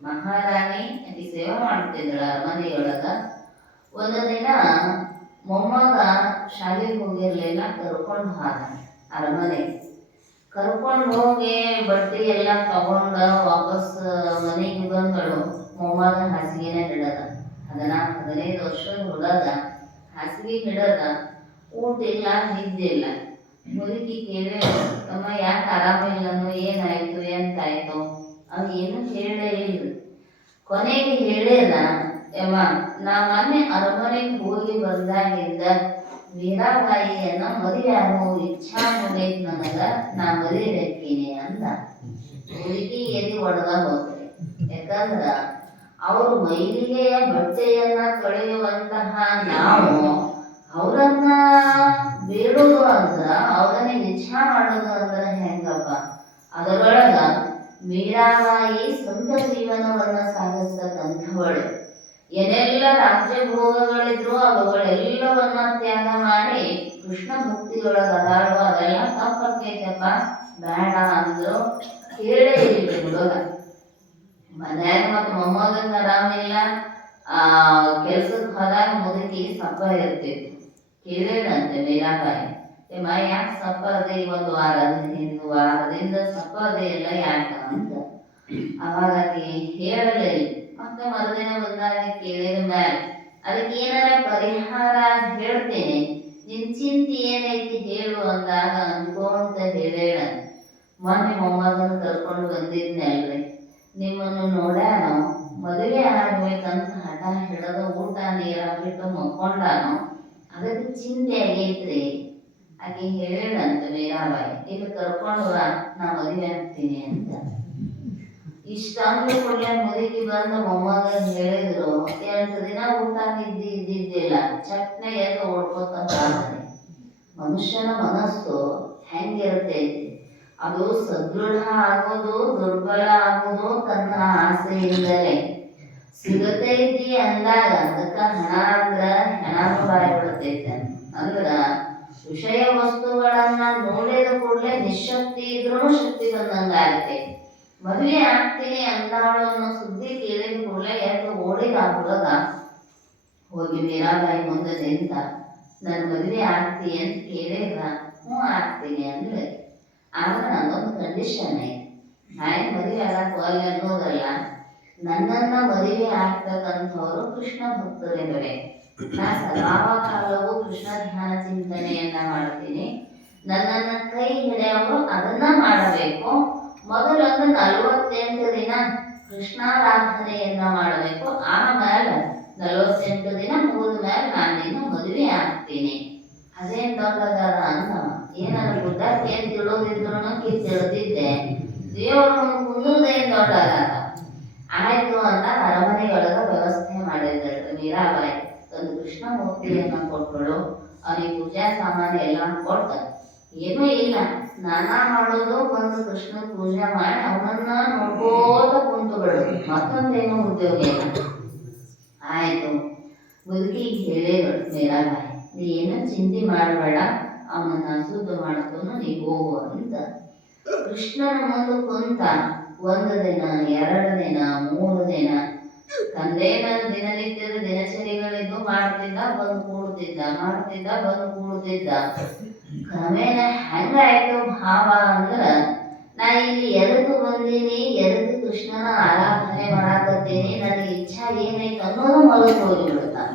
ಮಹಾರಾಣಿ ಅತಿ ಸೇವೆ ಮಾಡ್ತಿದ್ರು ಅರಮನೆಯೊಳಗ. ಒಂದು ದಿನ ಮೊಮ್ಮಗ ಶಾಲೆಗೆ ಹೋಗಿರ್ಲಿಲ್ಲ, ಕರ್ಕೊಂಡು ಹೋದ ಅರಮನೆ. ಕರ್ಕೊಂಡು ಹೋಗಿ ಬಟ್ಟೆ ಎಲ್ಲ ತಗೊಂಡ ವಾಪಸ್ ಮನೆಗೆ ಬಂದಳು. ಮೊಮ್ಮಗ ಹಾಸಿಗೆನೆ ಹಿಡದ, 15 ವರ್ಷದ ಹುಡುಗ ಹಾಸಿಗೆ ಹಿಡದ, ಊಟ ಇಲ್ಲ ನಿದ್ದಿಲ್ಲ. ಮುದುಕಿ ಕೇಳಿ, ಅಮ್ಮ ಯಾಕೆ ಆರಾಮಿಲ್ಲನು, ಏನಾಯ್ತು ಎಂತಾಯ್ತು? ಅವ್ ಏನು ಕೇಳೇ ಇಲ್ಲ. ಕೊನೆಗೆ ಹೇಳಿದ, ಯಮ್ಮ ನಾ ಮೊನ್ನೆ ಅರಮನೆಗೆ ಹೋಗಿ ಬಂದಾಗಿಂದ ಮೀರಾಬಾಯಿಯನ್ನ ಮದುವೆ ಆಗೋ ಇಚ್ಛಾ ಮೂಡೈತಿ ನನಗ, ನಾ ಮದುವೆ ಹಾಕೀನಿ ಅಂದ. ಮುದುಕಿ ಎಲ್ಲಿ ಒಡೆದ ಹೋಗ್ತದೆ. ಯಾಕಂದ್ರ ಅವರು ಮೈಲಿಗೆಯ ಬಟ್ಟೆಯನ್ನ ತೊಳೆಯುವಂತಹ ನಾವು ಅವರನ್ನ ಬೇಡೋದು ಅಂದ್ರ, ಅವರನ್ನ ಇಚ್ಛಾ ಮಾಡೋದು ಅಂದ್ರ ಹೆಂಗಪ್ಪ? ಅದರೊಳಗ ಮೀರಾಬಾಯಿ ಸ್ವಂತ ಜೀವನವನ್ನ ಸಾಗಿಸ್ತಕ್ಕಂಥವಳು. ಏನೆಲ್ಲ ರಾಜ್ಯ ಭೋಗಗಳಿದ್ರು ಅವುಗಳೆಲ್ಲವನ್ನ ತ್ಯಾಗ ಮಾಡಿ ಕೃಷ್ಣ ಭಕ್ತಿಯೊಳಗ ಅದಾಳು. ಅದೆಲ್ಲ ತಪ್ಪಕ್ಕೈತಪ್ಪ, ಬೇಡ ಅಂದ್ರು ಕೇಳೇ ಇಲ್ಲ ಹುಡುಗ. ಮನ್ಯಾಗ ಮತ್ತ ಮೊಮ್ಮಗನ ಆರಾಮಿಲ್ಲ, ಕೆಲ್ಸಕ್ಕೆ ಹೋದಾಗ ಮುದುಕಿ ಸಪ್ಪ ಇರ್ತಿತ್ತು. ಕೇಳಿದಂತೆ ಮೀರಾಬಾಯಿ, ಏಮ್ಮ ಯಾಕೆ ಸಪ್ಪ ಅದೇ? ಒಂದು ವಾರದಿಂದ ಸಪ್ಪ ಅದೇ ಇಲ್ಲ ಯಾಕ ಅಂತ. ಅವಾಗ ಹೇಳಲೇ ಇಲ್ಲ. ಮತ್ತೆ ಮರುದಿನ ಬಂದಾಗ ಕೇಳಿದ ಮ್ಯಾಲ ಅದಕ್ಕೆ ಏನಾರ ಪರಿಹಾರ ಹೇಳ್ತೇನೆ, ನಿನ್ ಚಿಂತೆ ಏನೈತಿ ಹೇಳು ಅಂದಾಗ ಅನ್ಕೊಂತ ಹೇಳ, ಮೊನ್ನೆ ಮೊಮ್ಮಗನ ಕರ್ಕೊಂಡು ಬಂದಿದ್ನಲ್ರಿ, ನಿಮ್ಮನ್ನು ನೋಡ್ಯಾನು, ಮದುವೆ ಆಗ್ಬೇಕಂತ ಹಠ ಹಿಡದ ಊಟ ನೀರ ಬಿಟ್ಟು ಮಕ್ಕೊಂಡಾನು, ಅದಕ್ಕೆ ಚಿಂತೆ ಆಗೈತ್ರಿ. ಆಕೆ ಹೇಳಂತ ಮೀರಾಬಾಯಿ, ಇಲ್ಲಿ ಕರ್ಕೊಂಡು ಬಾ, ನಾ ಮದುವೆ ಆಗ್ತೀನಿ ಅಂತ. ಇಷ್ಟಂದ್ರೆ ಕೂಡಲೇ ಮುದುಕಿ ಬಂದು ಮೊಮ್ಮಗ ಹೇಳಿದ್ರು, 8 ದಿನ ಊಟ ನಿದ್ದೆ ಇದ್ದಿದ್ದಿಲ್ಲ, ಚಟ್ನೆ ಎದ್ದು ಓಡ್ಕೋತ ಬಾಳ್ತಾನೆ. ಮನುಷ್ಯನ ಮನಸ್ಸು ಹೆಂಗಿರ್ತೈತಿ, ಅದು ಸದೃಢ ಆಗೋದು ದುರ್ಬಲ ಆಗೋದು ತನ್ನ ಆಸೆಯಿಂದಲೇ. ಸಿಗತೈತಿ ಅಂದಾಗ ಅದಕ್ಕ ಹಣ ಅಂದ್ರ ಹೆಣನು ಬಾಯಿ ಬಿಡ್ತೈತೆ. ಅಂದ್ರ ವಿಷಯ ವಸ್ತುಗಳನ್ನ ನೋಡಿದ ಕೂಡಲೇ ನಿಶಕ್ತಿ ಇದ್ರೂ ಶಕ್ತಿ ಬಂದಂಗ ಆಗ್ತೈತಿ. ಮದುವೆ ಆಗ್ತೀನಿ ಅಂದಾಳು ಅನ್ನೋ ಸುದ್ದಿ ಕೇಳಿದ ಕೂಡಲೇ ಎದ್ದು ಓಡಿದ ಹುಡುಗ ಹೋಗಿ ಮೀರಾಬಾಯಿ ಮುಂದೆ ನಿಂತ, ನನ್ ಮದುವೆ ಆಗ್ತಿ ಅಂತ ಕೇಳಿದ್ರ, ಹ್ಞೂ ಆಗ್ತೀನಿ ಅಂದ್ರೆ. ಆದ್ರೆ ನಂದೊಂದು ಕಂಡೀಷನ್ ಐತಿ, ನಾಯಿ ಮದುವೆ ಆಗಕ್ಕೆ ಹೋಗಿ ಅನ್ನೋದಲ್ಲ, ನನ್ನನ್ನ ಮದುವೆ ಆಗ್ತಕ್ಕಂಥವ್ರು ಕೃಷ್ಣ ಭಕ್ತರಿರಬೇಕು. ನಾ ಸದಾ ಕಾಲವೂ ಕೃಷ್ಣ ಧ್ಯಾನ ಚಿಂತನೆಯನ್ನ ಮಾಡ್ತೀನಿ. ನನ್ನನ್ನ ಕೈ ಹಿಡಿಯವರು ಅದನ್ನ ಮಾಡಬೇಕು. ಮೊದಲೊಂದು 48 ದಿನ ಕೃಷ್ಣಾರಾಧನೆಯನ್ನ ಮಾಡಬೇಕು. ಆಮೇಲೆ 48 ದಿನ ಮುಗಿದ ಮೇಲೆ ನಾನು ನಿನ್ನ ಮದುವೆ ಆಗ್ತೀನಿ. ಅದೇನ್ ದೊಡ್ಡದಾರ ಅಂತ ಏನಾದ್ರು ಗುಡ್ಡಕ್ಕೆ ಏನ್ ತಿಳೋದಿದ್ರು ತಿಳಿದಿದ್ದೆ, ದೇವರು ಕುಂದುದೇನ್ ದೊಡ್ಡದಾರ. ಆಯ್ತು ಅಂತ ಅರಮನೆಯೊಳಗ ವ್ಯವಸ್ಥೆ ಮಾಡಿದ್ರು. ಮೀರಾಬಾಯಿ ಒಂದು ಕೃಷ್ಣ ಮೂರ್ತಿಯನ್ನ ಕೊಟ್ಟಳು. ಅವನಿಗೆ ಪೂಜಾ ಸಾಮಾನು ಎಲ್ಲ ಕೊಟ್ಟ, ಏನೂ ಇಲ್ಲ, ಸ್ನಾನ ಮಾಡೋದು, ಒಂದು ಕೃಷ್ಣ ಪೂಜೆ ಮಾಡಿ ಅವನನ್ನ ನೋಡ್ಕೋತ ಕುಂತು ಬಿಡೋದು, ಮತ್ತೊಂದೇನೋ ಉದ್ಯೋಗ ಇಲ್ಲ. ಆಯ್ತು, ಮುದುಕಿ ಹೇಳಿದಳು ಮೀರಾಬಾಯಿ, ನೀ ಏನೋ ಚಿಂತೆ ಮಾಡಬೇಡ, ಅವನನ್ನ ಶುದ್ಧ ಮಾಡ್ಕೊಂಡು ನೀ ಹೋಗು ಅಂತ. ಕೃಷ್ಣನ ಮುಂದೆ ಕುಂತ 1 ದಿನ 2 ದಿನ 3 ದಿನ ತಂದೇನ ದಿನನಿತ್ಯದ ದಿನಚರಿಗಳಿದ್ದು ಮಾಡ್ತಿದ್ದ, ಬಂದು ಕೂಡ್ತಿದ್ದ, ಮಾಡ್ತಿದ್ದ, ಬಂದು ಕೂಡ್ತಿದ್ದ. ಕ್ರಮೇಣ ಹೆಂಗಾಯ್ತು ಭಾವ ಅಂದ್ರ, ನಾ ಇಲ್ಲಿ ಎದಕ್ಕೆ ಬಂದೀನಿ, ಎದಕ್ಕೆ ಕೃಷ್ಣನ ಆರಾಧನೆ ಮಾಡಾಕತ್ತೀನಿ, ನನಗೆ ಇಚ್ಛಾ ಏನೈತೆ ಅನ್ನೋದು ಮಲಗಿ ಹೋಗಿಬಿಡ್ತಾನ.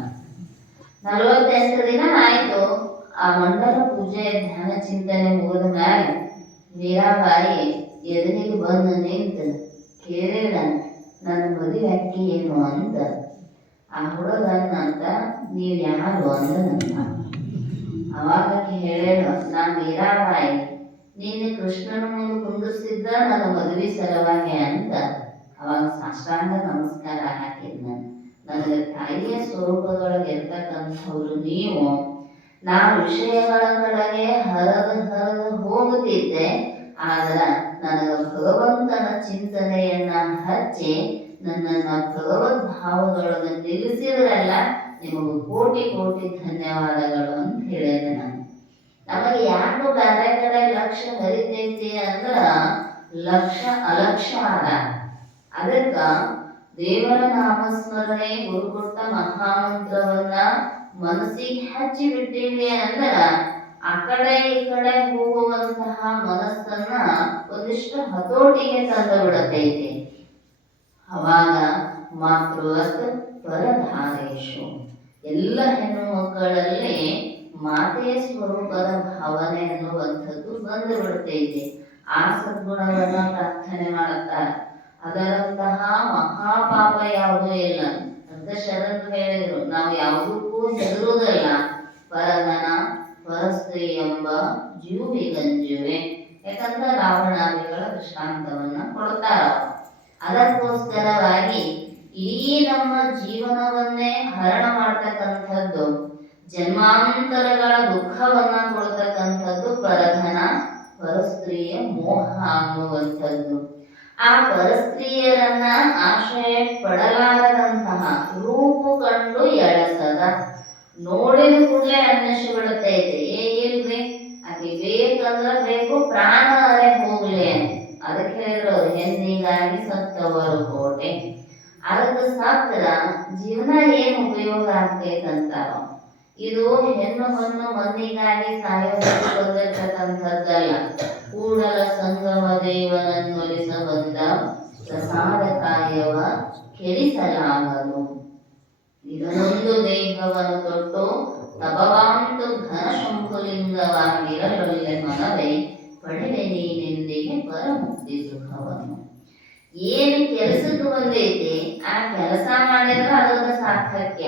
48 ದಿನ ಆಯ್ತು. ಆ ಮಂಡಲ ಪೂಜೆ ಧ್ಯಾನ ಚಿಂತನೆ ಮುಗಿದ ಮೇಲೆ ಮೀರಾಬಾಯಿ ಎದುರಿಗೆ ಬಂದು ನಿಂತು ಕೇಳಿದ, ನನ್ನ ಮದುವೆ ಅಕ್ಕಿ ಏನು ಅಂತ. ಆ ಹುಡುಗನಂತ, ನೀವು ಯಾರು ಅಂದ ನನ್ನ. ಅವಾಗ ಹೇಳೇಳ, ನಾನು ಮೀರಾಬಾಯಿ, ನೀನು ಕೃಷ್ಣನ ಮುಂದೆ ಕುಂದಿಸಿದ್ದ ನನ್ನ ಮದುವೆ ಸಲುವಾಗಿ ಅಂತ. ಅವಾಗ ಸಾಷ್ಟಾಂಗ ನಮಸ್ಕಾರ ಹಾಕಿದ್ ನನಗೆ ತಾಯಿಯ ಸ್ವರೂಪದೊಳಗೆ ಇರ್ತಕ್ಕಂಥವ್ರು ನೀವು. ನಾ ವಿಷಯಗಳ ಕಡೆಗೆ ಹರಿದು ಹೋಗುತ್ತಿದ್ದೆ, ಆದ್ರೆ ನನಗೆ ಭಗವಂತನ ಚಿಂತನೆಯನ್ನ ಹಚ್ಚಿ ನನ್ನನ್ನು ಭಗವದ್ ಭಾವದೊಳಗೆ ನಿಲ್ಲಿಸಿದ್ರಲ್ಲ, ನಿಮಗೆ ಕೋಟಿ ಕೋಟಿ ಧನ್ಯವಾದಗಳು ಅಂತ ಹೇಳಿದೆ ನಾನು. ನಮಗೆ ಯಾರು ಬೇರೆ ಕಡೆ ಲಕ್ಷ್ಯ ಹರಿತೈತಿ ಅಂದ್ರ ಲಕ್ಷ್ಯ ಅಲಕ್ಷ್ಯ ಅದ. ಅದಕ್ಕ ದೇವರ ನಾಮಸ್ಮರಣೆ ಗುರುಕೊಟ್ಟ ಮಹಾಮಂತ್ರವನ್ನ ಮನಸ್ಸಿಗೆ ಹಚ್ಚಿ ಬಿಟ್ಟಿವಿ ಅಂದ್ರ ಆ ಕಡೆ ಈ ಕಡೆ ಹೋಗುವಂತಹ ಮನಸ್ಸನ್ನ ಒಂದಿಷ್ಟು ಹತೋಟಿಗೆ ತಂದು ಬಿಡತೈತಿ. ಅವಾಗ ಮಾತೃವತ್ ಪರಧಾರೇಶು, ಎಲ್ಲ ಹೆಣ್ಣು ಮಕ್ಕಳಲ್ಲಿ ಮಾತೆಯ ಸ್ವರೂಪದ ಭಾವನೆ ಅನ್ನುವಂಥದ್ದು ಬಂದು ಬಿಡ್ತೈತಿ. ಆ ಸದ್ಗುಣವನ್ನ ಪ್ರಾರ್ಥನೆ ಮಾಡುತ್ತಾರೆ. ಅದರಂತಹ ಮಹಾಪಾಪ ಯಾವುದೂ ಇಲ್ಲ ಅಂತ ಶರಣರು ಹೇಳಿದ್ರು. ನಾವು ಯಾವುದಕ್ಕೂ ಹೆದರುವುದಲ್ಲ. ಪರಧನ ಪರಸ್ತ್ರೀ ಎಂಬ ಜೀವಿಗಂಜುವೆ. ಯಾಕಂದ್ರೆ ರಾವಣಾದಿಗಳ ದೃಷ್ಟಾಂತವನ್ನ ಕೊಡ್ತಾರ. ಅದಕ್ಕೋಸ್ಕರವಾಗಿ ಇಡೀ ನಮ್ಮ ಜೀವನವನ್ನೇ ಹರಣ ಮಾಡ್ತಕ್ಕಂಥದ್ದು, ಜನ್ಮಾಂತರಗಳ ದುಃಖವನ್ನ ಕೊಡ್ತಕ್ಕಂಥದ್ದು ಪರಧನ ಪರಸ್ತ್ರೀಯ ಮೋಹ ಅನ್ನುವಂಥದ್ದು. ಆ ಪರಸ್ತ್ರೀಯರನ್ನ ಆಶ್ರಯ ಪಡಲಾರದಂತಹ ರೂಪು ಕಂಡು ಎಳಸದ, ನೋಡಿದ ಕೂಡಲೇ ಅನ್ನಿಸಿ ಬಿಡುತ್ತೈತೆ, ಇಲ್ರಿ ಆಕೆ ಬೇಕಂದ್ರ ಬೇಕು, ಪ್ರಾಣ ಅರೆ ಹೋಗ್ಲಿ ಅಂತ. ಅದಕ್ಕೆ ಹೇಳಿದ್ರು, ಹೆಣ್ಣಿಗಾಗಿ ಸತ್ತವರು ಕೋಟೆ. ಅದಕ್ಕೆ ಸತ್ರ ಜೀವನ ಏನು ಉಪಯೋಗ ಆಗ್ತೈತಂತಾರ. ಇದು ಹೆಣ್ಣು ಹೊನ್ನು ಮಣ್ಣಿಗಾಗಿ ಸಾಯೋದಕ್ಕೆ ಬಂದಿರ್ತಕ್ಕಂಥದ್ದಲ್ಲ. ಕೂಡಲ ಸಂಗಮ ದೇವನನ್ನೊಲಿಸ ಬಂದ ಪ್ರಸಾದ ಕಾರ್ಯವ ಕೆಡಿಸಲಾಗದು. ಇದನ್ನೊಂದು ದೇಹವನ್ನು ತೊಟ್ಟು ತಪವಾಂತು ಘನ ಶಂಭುಲಿಂಗವಾಗಿರಲೊಲ್ಲೆ ಮನವೇ, ಪಡೆದೆ ನೀನೆಂದಿಗೆ ಪರಮುಕ್ತಿ ಸುಖವನ್ನು. ಏನು ಕೆಲಸಕ್ಕೆ ಬಂದೈತಿ ಆ ಕೆಲಸ ಮಾಡಿದ್ರೆ ಅದರ ಸಾರ್ಥಕ್ಯ.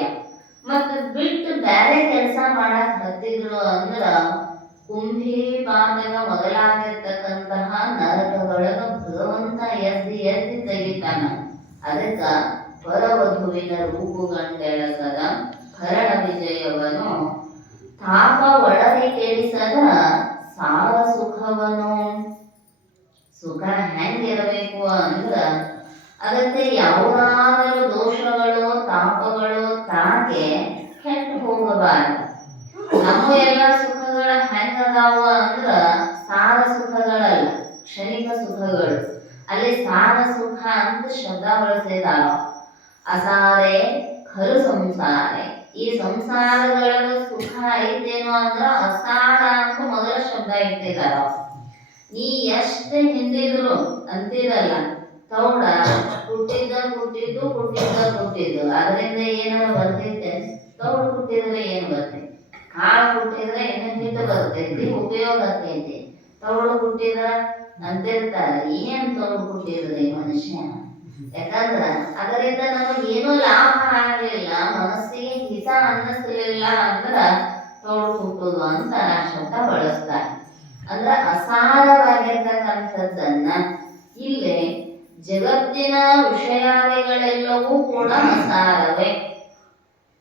ಮತ್ತು ಬಿಟ್ಟು ಬೇರೆ ಕೆಲಸ ಮಾಡಕ್ ಹತ್ತಿದ್ರು ಅಂದ್ರ ಕುಂಭಿ ಪಾದಕ ಮೊದಲಾಗಿರ್ತಕ್ಕಂತಹ ನರಕಗಳನ್ನ ಭಗವಂತ ಎದ್ದಿ ತೆಗಿತಾನ. ಅದಕ್ಕ ಪರವಧುವಿನ ರೂಪುಗಂಡೆಳಸದ ಕರಣ ವಿಜಯವನ್ನು ತಾಪ ಒಳಗೆ ಕೇಳಿಸದ ಸಾರ ಸುಖವನು. ಸುಖ ಹೆಂಗಿರಬೇಕು ಅಂದ್ರ ಅದಕ್ಕೆ ಯಾವುದಾದರೂ ದೋಷಗಳು ತಾಪಗಳು ತಾಕೆ ಕೆಟ್ಟು ಹೋಗಬಾರದು. ನಮ್ಮ ಎಲ್ಲ ಸುಖಗಳ ಹೆಂಗದಾವ ಅಂದ್ರ ಸಾರ ಸುಖಗಳಲ್ಲ, ಕ್ಷಣಿಕ ಸುಖಗಳು. ಅಲ್ಲಿ ಸಾರ ಸುಖ ಅಂತ ಶಬ್ದ ಬಳಸಿದಾರ. ಅಸಾರೆ ಖರು ಸಂಸಾರೆ. ಈ ಸಂಸಾರದೊಳಗ ಸುಖ ಐತೇನೋ ಅಂದ್ರ ಅಸಾರ ಅಂತ ಮೊದಲ ಶಬ್ದ ಇಟ್ಟಿದಾರ. ನೀ ಎಷ್ಟು ಹಿಂದಿದ್ರು ಅಂತಿರಲ್ಲ, ತೌಡ ಹುಟ್ಟಿದ್ದು ಅದರಿಂದ ಏನಾರ ಬರ್ತೈತೆ? ತೌಡು ಹುಟ್ಟಿದ್ರೆ ಏನು ಬರ್ತೈತಿ? ಕಾಳು ಹುಟ್ಟಿದ್ರೆ ಏನು ಹಿಟ್ಟು ಬರ್ತೈತಿ, ಉಪಯೋಗ ಆಗ್ತೈತಿ. ತೌಡು ಹುಟ್ಟಿದ್ರ ಅಂತಿರ್ತಾರ, ಏನ್ ತೌಡು ಹುಟ್ಟಿದ್ರಿ ಮನುಷ್ಯ? ಯಾಕಂದ್ರ ಅದರಿಂದ ನಮಗೇನೂ ಲಾಭ ಆಗಲಿಲ್ಲ, ಮನಸ್ಸಿಗೆ ಹಿತ ಅನ್ನಿಸ್ಲಿಲ್ಲ ಅಂದ್ರ ತೌಡು ಹುಟ್ಟುದು ಅಂತ ಆ ಶಬ್ದ ಬಳಸ್ತಾರೆ. ಅಂದ್ರ ಅಸಾರವಾಗಿರ್ತಕ್ಕಂಥದ್ದನ್ನ ಇಲ್ಲೇ ಜಗತ್ತಿನ ವಿಷಯಾದಿಗಳೆಲ್ಲವೂ ಕೂಡ ಅಸಾರವೇ.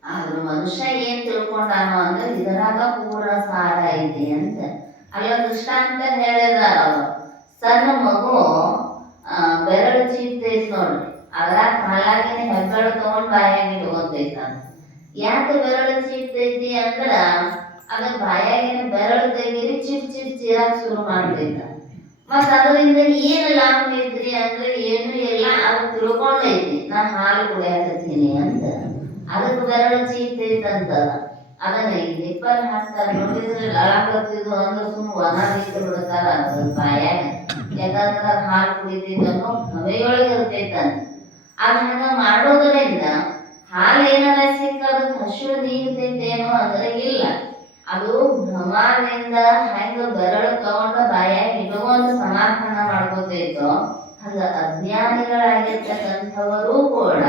ಆದ್ರೂ ಮನುಷ್ಯ ಏನ್ ತಿಳ್ಕೊಂಡಾನೋ ಅಂದ್ರೆ ಇದರಾಗ ಪೂರ್ಣ ಸಾರ ಐತಿ ಅಂತ. ಅಲ್ಲ ದೃಷ್ಟಾಂತ ಹೇಳಿದಾರ ಅವರು. ಸಣ್ಣ ಮಗು ಬೆರಳು ಚೀಪ್ತೈತಿ ನೋಡ್ರಿ, ಅದ್ರ ಕಾಲಾಗಿನ ಹೆಬ್ಬೆರಳು ತಗೊಂಡ್ ಬಾಯಾಗಿ ಇಟ್ಕೊಂತೈತ. ಯಾಕೆ ಬೆರಳು ಚೀಪ್ತೈತಿ ಅಂದ್ರ ಅದ ಬಾಯಾಗಿನ ಬೆರಳು ತೆಗೀರಿ ಚಿಪ್ ಚೀರಾಕ್ ಶುರು ಮಾಡ್ತೈತ. ಮತ್ ಅದರಿಂದ ಏನು ಲಾಭ ಐತ್ರಿ ಅಂದ್ರೆ ಏನು ಇಲ್ಲ, ಅದು ತಿಳ್ಕೊಂಡೈತಿ ನಾ ಹಾಲು ಕುಡಿಯಾಕತ್ತೀನಿ ಅಂತ. ಅದಕ್ಕೆ ಬೆರಳು ಚೀಪ್ತೈತಂತ. ಅದನ್ನ ನಿಪ್ಪಲ್ ಹಾಕ್ತಾರ ನೋಡಿದ್ರೆ ಲಳಾಕತ್ತಿದ್ವು ಅಂದ್ರೆ ಸುಮ್ಮ ಒಣ ಬಿಟ್ಟು ಬಿಡ್ತಾರ ಅದ್ರ ಬಾಯಾಗ. ಯಾಕಂದ್ರ ಅದು ಹಾಲು ಕುಡಿತೈತನ್ನೋ ಭವೆಯೊಳಗೆ ಇರ್ತೈತಂತ. ಅದ್ ಹಂಗ ಮಾಡೋದ್ರಿಂದ ಹಾಲು ಏನಾರ ಸಿಕ್ಕ ಅದಕ್ಕೆ ಹಸಿವು ನೀಗ್ತೈತೇನೋ ಅಂದ್ರೆ ಇಲ್ಲ. ಅದು ಭ್ರಮದಿಂದ ಹೆಂಗ ಬೆರಳು ತಗೊಂಡ ಬಾಯಾಗಿ ಇಟ್ಕೊಂಡು ಸಮಾಧಾನ ಮಾಡ್ಕೋತಿದ್ದೋ ಹಂಗ ಅಜ್ಞಾನಿಗಳಾಗಿರ್ತಕ್ಕಂಥವರು ಕೂಡ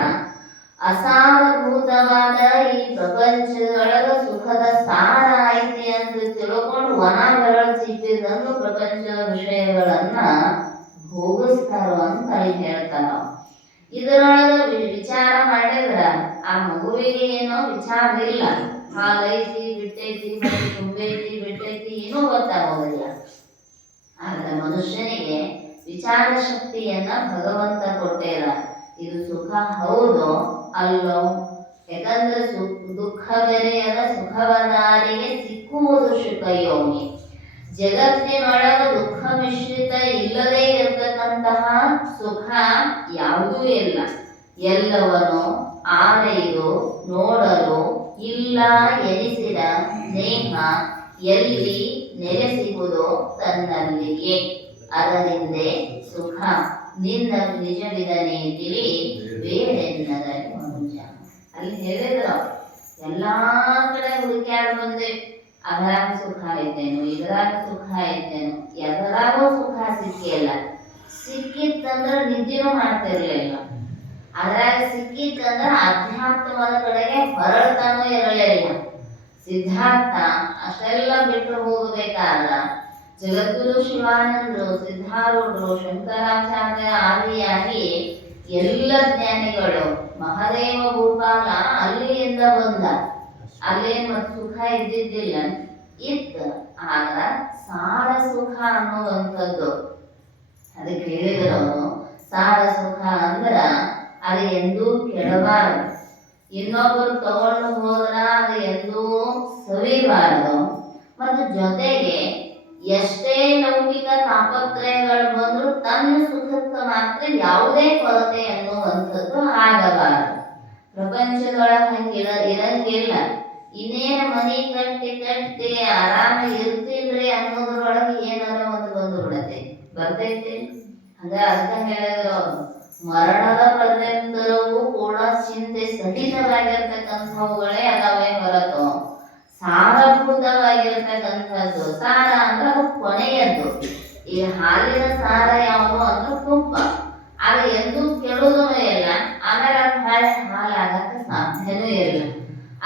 ಅಸಾರಭೂತವಾದ ಈ ಪ್ರಪಂಚದೊಳಗ ಸುಖದ ಸಾರ ಐತಿ ಅಂತ ತಿಳ್ಕೊಂಡು ಒಣ ಬೆರಳು ಸಿಕ್ಕಿದಂದು ಪ್ರಪಂಚದ ವಿಷಯಗಳನ್ನ ಭೋಗಿಸ್ತಾರೋ ಅಂತ ಅಲ್ಲಿ ಹೇಳ್ತಾರ. ಇದರೊಳಗ ವಿಚಾರ ಮಾಡಿದ್ರ ಆ ಮಗುವಿಗೆ ಏನೋ ವಿಚಾರ ಇಲ್ಲ, ಹಾಲೈತಿ ಬಿಟ್ಟೈತಿ ತುಂಬೈತಿ ಬಿಟ್ಟೈತಿ ಏನೂ ಗೊತ್ತಾಗೋದಿಲ್ಲ. ಆದ್ರೆ ಮನುಷ್ಯನಿಗೆ ವಿಚಾರ ಶಕ್ತಿಯನ್ನ ಭಗವಂತ ಕೊಟ್ಟೇರ. ಇದು ಸುಖ ಹೌದೋ ಅಲ್ಲೋ, ಯಾಕಂದ್ರೆ ದುಃಖ ಬೆರೆಯದ ಸುಖವದಾರಿಗೆ ಸಿಕ್ಕುವುದು ಸುಖಯೋಗಿ. ಜಗತ್ತಿನೊಳಗ ದುಃಖ ಮಿಶ್ರಿತ ಇಲ್ಲದೆ ಇರತಕ್ಕಂತಹ ಸುಖ ಯಾವುದೂ ಇಲ್ಲ. ಎಲ್ಲವನು ಆರೈದು ನೋಡಲು ಇಲ್ಲ ಎನಿಸಿದ ಸ್ನೇಹ ಎಲ್ಲಿ ನೆಲೆಸಿಗುವುದೋ ತನ್ನಲ್ಲಿಯೇ, ಅದರಿಂದೇ ಸುಖ ನಿನ್ನ ನಿಜವಿದನೆ ತಿಳಿ ಬೇರೆನ್ನದಲ್ಲಿ ಮನುಷ್ಯ. ಅಲ್ಲಿ ಹೇಳಿದ್ರು ಎಲ್ಲಾ ಕಡೆ ಹುಡುಕ್ಯಾಡ್ ಬಂದೆ, ಅದರಾಗ ಸುಖ ಐತೇನು, ಇದರಾಗ ಸುಖ ಐತೇನು, ಎದರಾಗೂ ಸುಖ ಸಿಕ್ಕಿಲ್ಲ. ಸಿಕ್ಕಿತ್ತಂದ್ರ ನಿದ್ದಿನೂ ಮಾಡ್ತಿರ್ಲಿಲ್ಲ. ಅದ್ರಾಗ ಸಿಕ್ಕಿತ್ತಂದ್ರ ಅಧ್ಯಾತ್ಮದ ಕಡೆಗೆ ಹೊರಳ್ತಾನೂ ಇರಲಿಲ್ಲ. ಸಿದ್ಧಾರ್ಥ ಅಷ್ಟೆಲ್ಲ ಬಿಟ್ಟು ಹೋಗಬೇಕಾದ್ರ ಜಗದ್ಗುರು ಶಿವಾನಂದರು, ಸಿದ್ಧಾರೂಢರು, ಶಂಕರಾಚಾರ್ಯ ಆದಿಯಾಗಿ ಎಲ್ಲ ಜ್ಞಾನಿಗಳು, ಮಹಾದೇವ ಭೂಪಾಲ ಅಲ್ಲಿಯಿಂದ ಬಂದ. ಅಲ್ಲೇನ್ ಮತ್ ಸುಖ ಇದ್ದಿದ್ದಿಲ್ಲ, ಇತ್ತ. ಆಗ ಸಾರ ಸುಖ ಅನ್ನುವಂಥದ್ದು ಅದಕ್ಕೆ ಹೇಳಿದ್ರು ಅವರು. ಸಾರ ಸುಖ ಅಂದ್ರ ಅದು ಎಂದೂ ಕೆಡಬಾರದು, ಇನ್ನೊಬ್ಬರು ತಗೊಂಡು ಹೋದ್ರ ಅದು ಎಂದೂ ಸವಿಬಾರದು. ಮತ್ತು ಜೊತೆಗೆ ಎಷ್ಟೇ ಲೌಕಿಕ ತಾಪತ್ರಯಗಳು ಬಂದ್ರು ತನ್ನ ಸುಖಕ್ಕೆ ಮಾತ್ರ ಯಾವುದೇ ಕೊರತೆ ಅನ್ನುವಂಥದ್ದು ಆಗಬಾರದು. ಪ್ರಪಂಚದೊಳಗೆ ಹಂಗಿಲ್ಲ, ಇರಂಗಿಲ್ಲ. ಇನ್ನೇನು ಮನಿ ಕಟ್ಟಿ ಆರಾಮ ಇರ್ತಿಲ್ರಿ ಅನ್ನೋದ್ರೊಳಗೆ ಏನಾರ ಒಂದು ಬಂದು ಬಿಡತ್ತೆ, ಬರ್ತೈತಿ. ಹಂಗ ಅರ್ಥ ಹೇಳಿದ್ರು ಅವರು. ಮರಣದ ಪರ್ಯಂತರವೂ ಕೂಡ ಚಿಂತೆ ಸಹಿತವಾಗಿರ್ತಕ್ಕಂಥವುಗಳೇ ಅದಾವೆ ಹೊರತು ಸಾರಭೂತವಾಗಿರ್ತಕ್ಕಂಥದ್ದು. ಸಾರ ಅಂದ್ರೆ ಅದು ಕೊನೆಯದ್ದು. ಈ ಹಾಲಿನ ಸಾರ ಯಾವುದು ಅಂದ್ರೆ ತುಪ್ಪ. ಅದು ಎಂದೂ ಕೆಡುವುದೂ ಇಲ್ಲ, ಆಮೇಲೆ ಅದು ಹಾಲಾಗಕ್ಕೆ ಸಾಧ್ಯನೂ ಇಲ್ಲ.